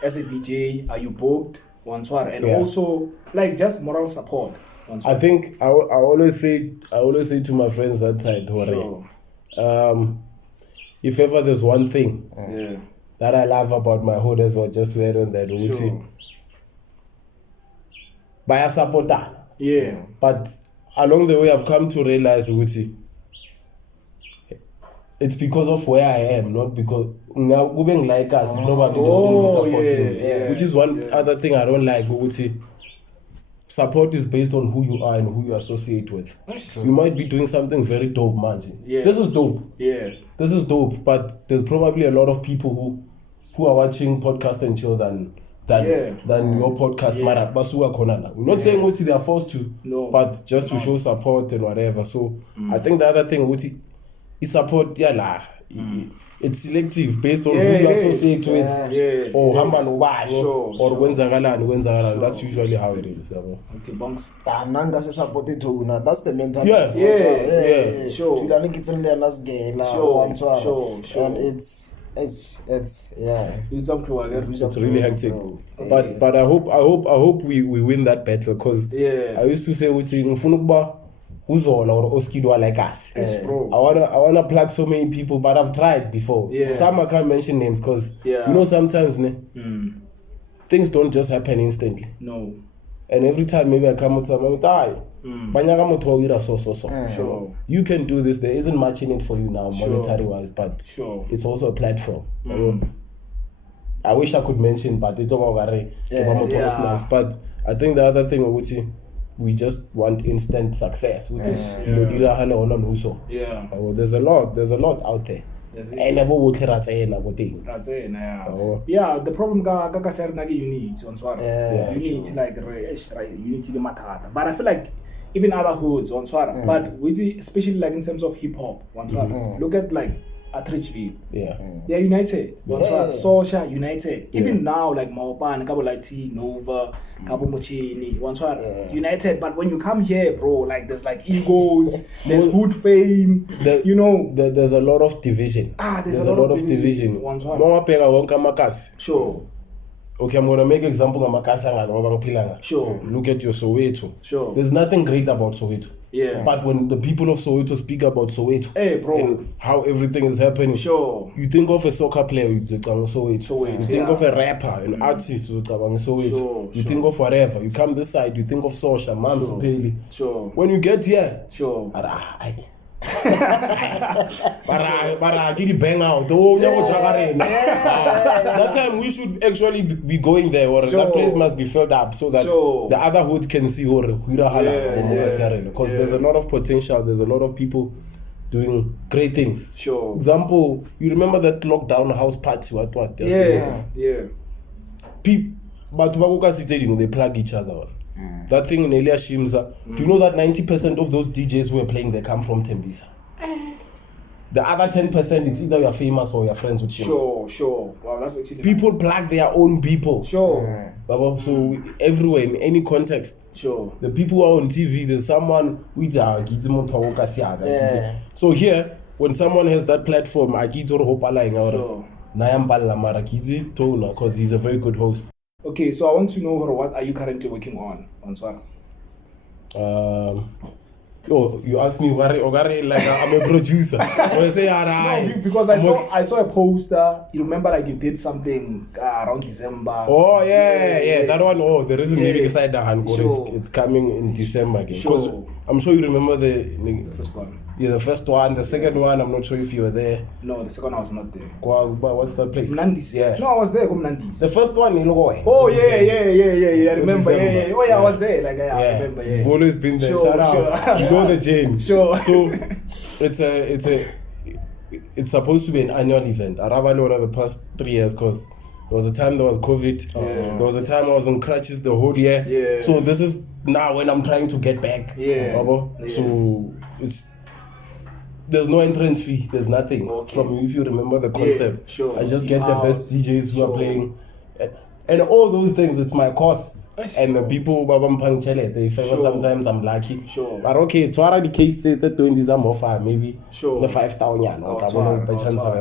as a DJ, are you booked? And also like just moral support. I think I always say to my friends that side, if ever there's one thing that I love about my hood as well, just to add on that, by a supporter. Yeah. But along the way, I've come to realize, it's because of where I am, not because moving like us, nobody really supports me. Which is one other thing I don't like. Support is based on who you are and who you associate with. You might be doing something very dope, man. This is dope. This is dope, but there's probably a lot of people who are watching podcast and chill than your podcast. We're not saying they are forced to, but just to show support and whatever. So I think the other thing is support. It's selective based on who you associate with, or Hamban or Gwenzagalan. That's usually how it is. Okay, Bongz. That's the mentality. Sure. And it's really hectic. But I hope we win that battle because I used to say Uzola or Oskidwa like us. I wanna plug so many people, but I've tried before. Some I can't mention names because sometimes things don't just happen instantly. No. And every time maybe I come out and die. Sure. You can do this. There isn't much in it for you now, monetary wise, but it's also a platform. I wish I could mention, but it's but I think the other thing we just want instant success. There's a lot out there. The problem unity but I feel like even other hoods but especially like in terms of hip hop look at like at Richville. They're united. Social united. Even now, like Maopan, Kabo Lighty, Nova, Kabo Mochini, united. But when you come here, bro, like there's like egos, there's hood fame, there's a lot of division. There's a lot of division. Sure. okay, I'm gonna make example of Makasanga or Bangpilanga. Sure. Look at your Soweto. Sure. There's nothing great about Soweto. Yeah. But when the people of Soweto speak about Soweto, Hey, bro. and how everything is happening, Sure. you think of a soccer player, you think of Soweto. You think of a rapper, an artist, you think of Soweto. Sure, You sure. think of whatever. You come this side, you think of Sosha, Mamsi Sure. Peli. Sure. When you get here, Sure. but get it bang out. That time we should actually be going there, or Sure. that place must be filled up so that Sure. the other hoods can see because there's a lot of potential. There's a lot of people doing great things. Sure. Example, you remember that lockdown house party? What? Yeah. People, but they plug each other. That thing in Elia Shimza. Do you know that 90% of those DJs who are playing, they come from Tembisa? The other 10%, it's either you're famous or you're friends with Shimza. Sure. Wow, that's actually People nice. plug their own people. Sure. So everywhere, in any context, Sure. the people who are on TV, there's someone with Yeah. So here, when someone has that platform, I get to hope Sure. TonA, because he's a very good host. Okay, so I want to know what are you currently working on Swara? You asked me, like I'm a producer. I say, No, because I saw a poster. You remember, like you did something around December. Oh yeah, that one. Oh, there isn't maybe beside the hand. Sure. It's coming in December again. Sure. I'm sure you remember the First one. Yeah, the first one. The second one, I'm not sure if you were there. No, the second one I was not there. What's that place? Mnandis. Yeah. No, I was there. Mnandis. The first one, Ilogoy. Oh yeah. I remember. December. Yeah. Oh yeah, I was there. Like I remember. Yeah. You've always been there. Sure, Shout out. sure. You know the Jane. Sure. So it's supposed to be an annual event. I ran over the past 3 years because there was a time there was COVID. There was a time I was on crutches the whole year. Yeah. So this is now when I'm trying to get back. Yeah. So there's no entrance fee. There's nothing. Okay. From if you remember the concept. Sure. I just get the best DJs who are Sure. playing. And all those things, it's my cost. And the people Babam Panchele, they favor Sure. sometimes I'm lucky. Sure. But okay, it's already the case that doing this are Mofaya, maybe Sure. the 5,000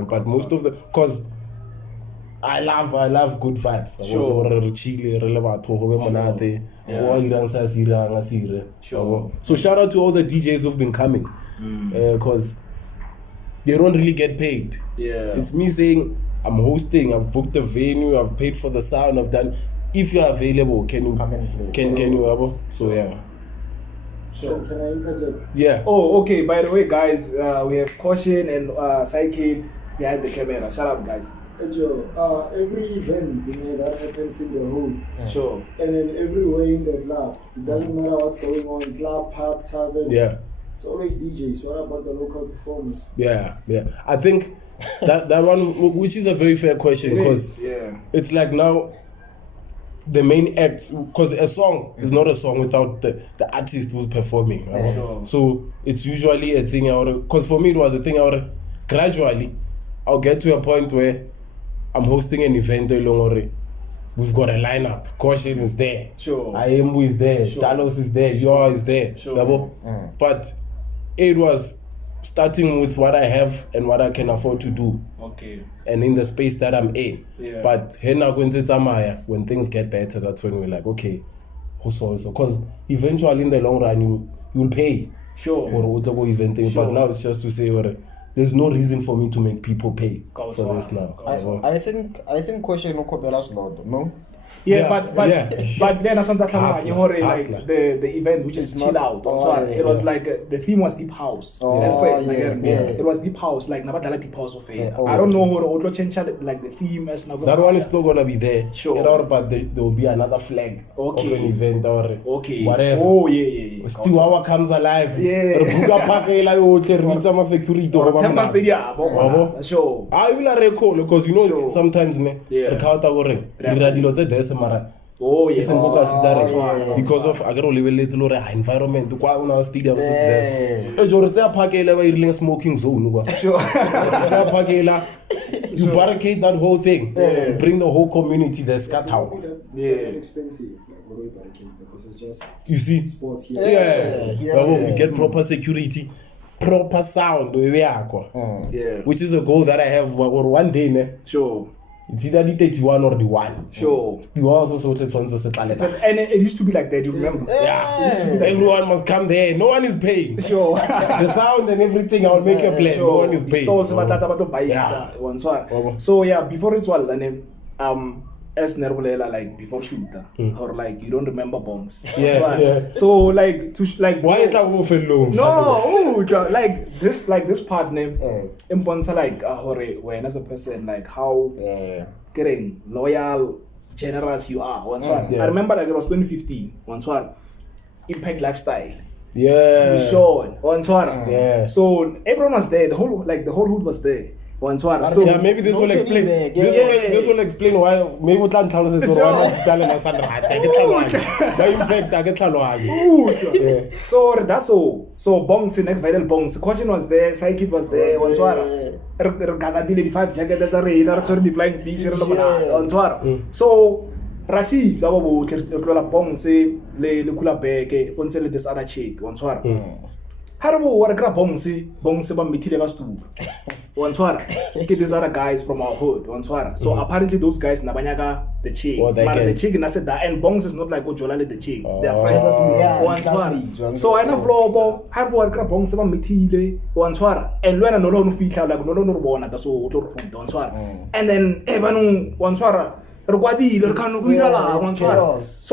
but most of the because I love good vibes. Sure. Sure. So shout out to all the DJs who've been coming. Because they don't really get paid. Yeah. It's me saying I'm hosting, I've booked the venue, I've paid for the sound, I've done. If you are available, can you Come and play. can you Abo? So yeah. So can I interject? Yeah. Oh, okay. By the way, guys, we have Caution and Psyche behind the camera. Shut up, guys. Joe, every event that happens in the hood, Sure. and then everywhere in the club, it doesn't matter what's going on, club, pub, tavern. Yeah. It's always DJs. What about the local performers? Yeah. I think that one, which is a very fair question, It because is, yeah. it's like now the main act, because a song is not a song without the artist who's performing. Right? Sure. So it's usually a thing because for me it was a thing gradually I'll get to a point where I'm hosting an event along. We've got a lineup. Caution is there. Sure. Ayembu is there. Sure. Talos is there. Yoa is there. Sure. Yabo? But it was starting with what I have and what I can afford to do, Okay. and in the space that I'm in. Yeah. But when things get better, that's when we're like, okay, who's also? Because eventually in the long run, you'll pay Sure. for whatever eventing. Sure. But now it's just to say, there's no reason for me to make people pay Go for on. this now. I think question no Kobelas Lord, no? Yeah, but yeah. but then as Hustler. like the event which is It's not- Chillout. It was like the theme was deep house. Oh, At first, like, yeah. it was deep house, like Nabatala deep house of Yeah, I don't know how to change like the theme as now. That one is still gonna be there. Sure. But there will be another flag Okay. of an event or Okay. whatever. Oh yeah. Stiwawa comes alive. Yeah. Rebuka Pakela yote, Ritza security. Temba Stadium. Wabo. Sure. I will recall because you know Sure. sometimes Yeah. the counter going. Radilo said there's a mara. Oh yeah. Isn't yeah. because of agero level environment. Kwa una stadium is there. Joretse Pakela irling smoking zone. Sure. You barricade that whole thing. Bring the whole community there. Scat out. Yeah. Expensive, like Roy Barricade, because it's just You see. sports here. We get proper security, proper sound, Yeah. which is a goal that I have. Or one day, Sure. It's either the 31 or the 1. Sure. The one also sorted on the And it used to be like that, you remember? Yeah. Everyone must come there. No one is paying. Sure. The sound and everything, I'll make a plan. Sure. No one is paying. So yeah, before it's all, as Nerbulela, like before shooter, or like you don't remember Bongz. Yeah. So like why it like this part name imponsa like when as a person like how getting loyal, generous you are. I remember like it was 2015. Impact Lifestyle. Yeah. Sean. Yeah. So everyone was there. The whole hood was there. So yeah, maybe this will explain. This will explain why. Maybe we can't tell us it's So that's all. So Bongz in viral Bongz. Question was there. Psychic was there. Gazadile 5 jacket. That's a radar. So the flying picture. So Rashid, our Bongz le kula beke. Once this other chick. Harabo what a crap Bongz ba mitile ka stu. These other guys from our hood. So apparently those guys nabanyaga the chick. The chick na said that and Bongz is not like Ojolale the chick. They are friends. So I know flobo harabo what a crap Bongz ba mitile and when no no fitla like no bona that's so and then ebanu so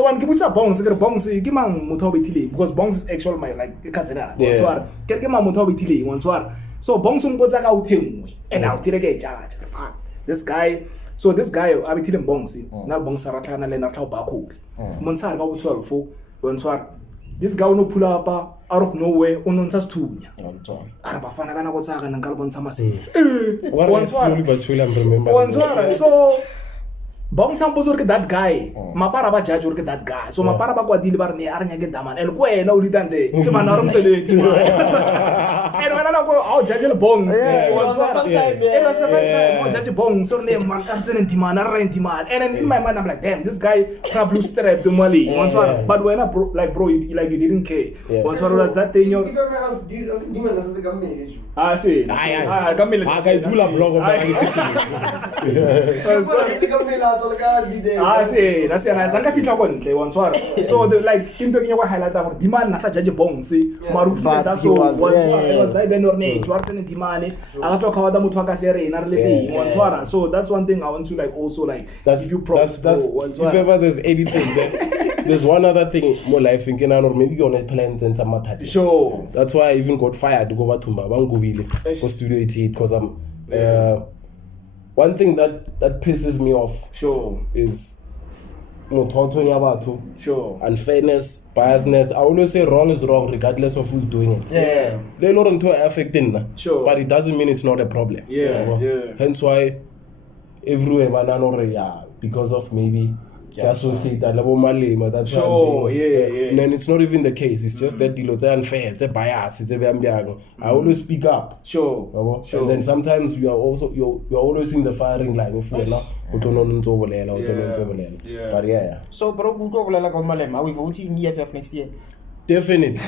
when people say Bongz, give man mutobitili because Bongz is actual my like casera. Get my mutobitili so Bongz unbozaga utimwe and out get charge. This guy abitilim Bongz na Bongz aratana le na taubaku. Monsar go 12 this guy no pull up out of nowhere unonsas tu. Arabafana kana go tsaka nangalo bonsamasi. So Bongz sampozo that guy. Mapara ba judge or that guy. So mapara ba kwa dili bar ne arnya get daman. El ko na ulidande. Ke manarom tele ti. And when I go out judge Bongz. It was the first time. Judge Bongz so ne man arten timan arren timan. And then in my mind I'm like damn this guy blue strap to Mali. But when I bro you didn't care. Once was that thing you see. I do la blog that's so the like him talking about highlight that demand na judge Bongz marufu that so it was that then or ne twarten demand akato kawada muthu akasere ina le so that's one thing I want to like also like that's, give you props that's if ever there's anything then there's one other thing more life thinking or maybe on a plans and some matter sure that's why I even got fired to go back to Mbangubile for Studio 88 because I'm one thing that pisses me off is unfairness, biasness. I always say wrong is wrong regardless of who's doing it. They're not affecting but it doesn't mean it's not a problem. Hence why everywhere because of maybe associate that level malema that's and it's not even the case. It's just that it's unfair, it's a bias, it's a I always speak up. And then sometimes you're always in the firing line if you're not but so bro are we voting EFF next year? Definitely.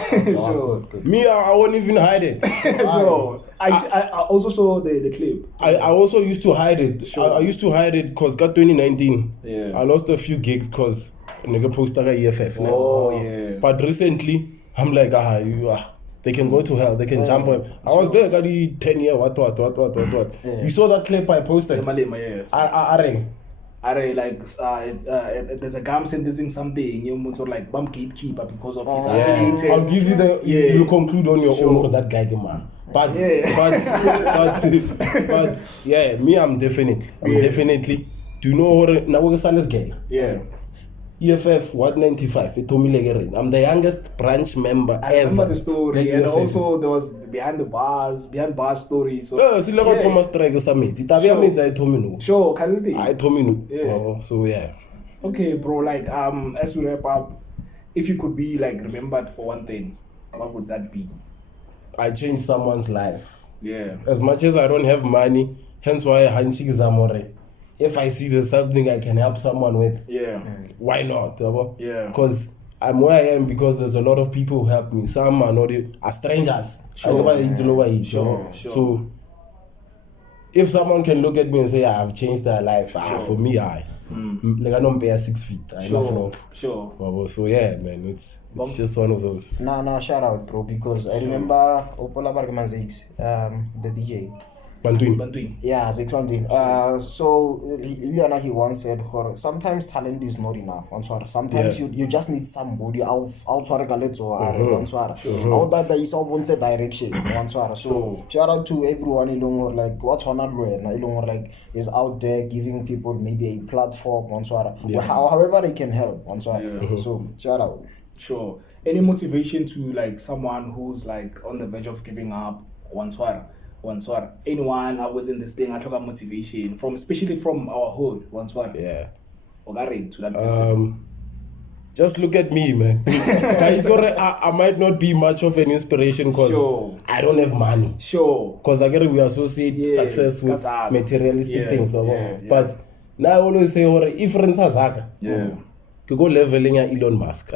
Me, I won't even hide it. I also saw the clip. I also used to hide it. I used to hide it because got 2019. I lost a few gigs because nigga posted EFF. But recently, I'm like, they can go to hell. They can jump up. I was there, got 10 years. What? You saw that clip I posted? There's a guy sentencing something, you sort of like bump gatekeeper because of his affiliated. I'll give you the you conclude on your own for that guy, man. But me, I'm definitely. Do you know what now son is gay? EFF 195. I'm the youngest branch member ever. I remember the story, and also there was behind bar story. So Thomas Trego summit. Sure, so okay, bro. Like as we wrap up, if you could be like remembered for one thing, what would that be? I changed someone's life. As much as I don't have money, hence why Hanshik Zamore. If I see there's something I can help someone with, why not? Because I'm where I am because there's a lot of people who help me. Some are not are strangers. So if someone can look at me and say I've changed their life, for me, like I don't pay 6 feet. I love Sure. So yeah, man, it's just one of those. Nah, shout out, bro, because I remember Opola Bargaman Zix, the DJ. Bantuin. Yeah, Zix Bantuin. So he once said, sometimes talent is not enough. Sometimes you just need somebody out that is all one direction. So shout out to everyone like what's like is out there giving people maybe a platform however they can help. So shout out. Sure. Any motivation to like someone who's like on the verge of giving up? Anyone I was in this thing, I talk about motivation especially from our hood. Yeah. To that person. Just look at me, man. I might not be much of an inspiration because I don't have money. Sure. Because I get we associate success with materialistic things. But now I always say, if friends are you go leveling Elon Musk.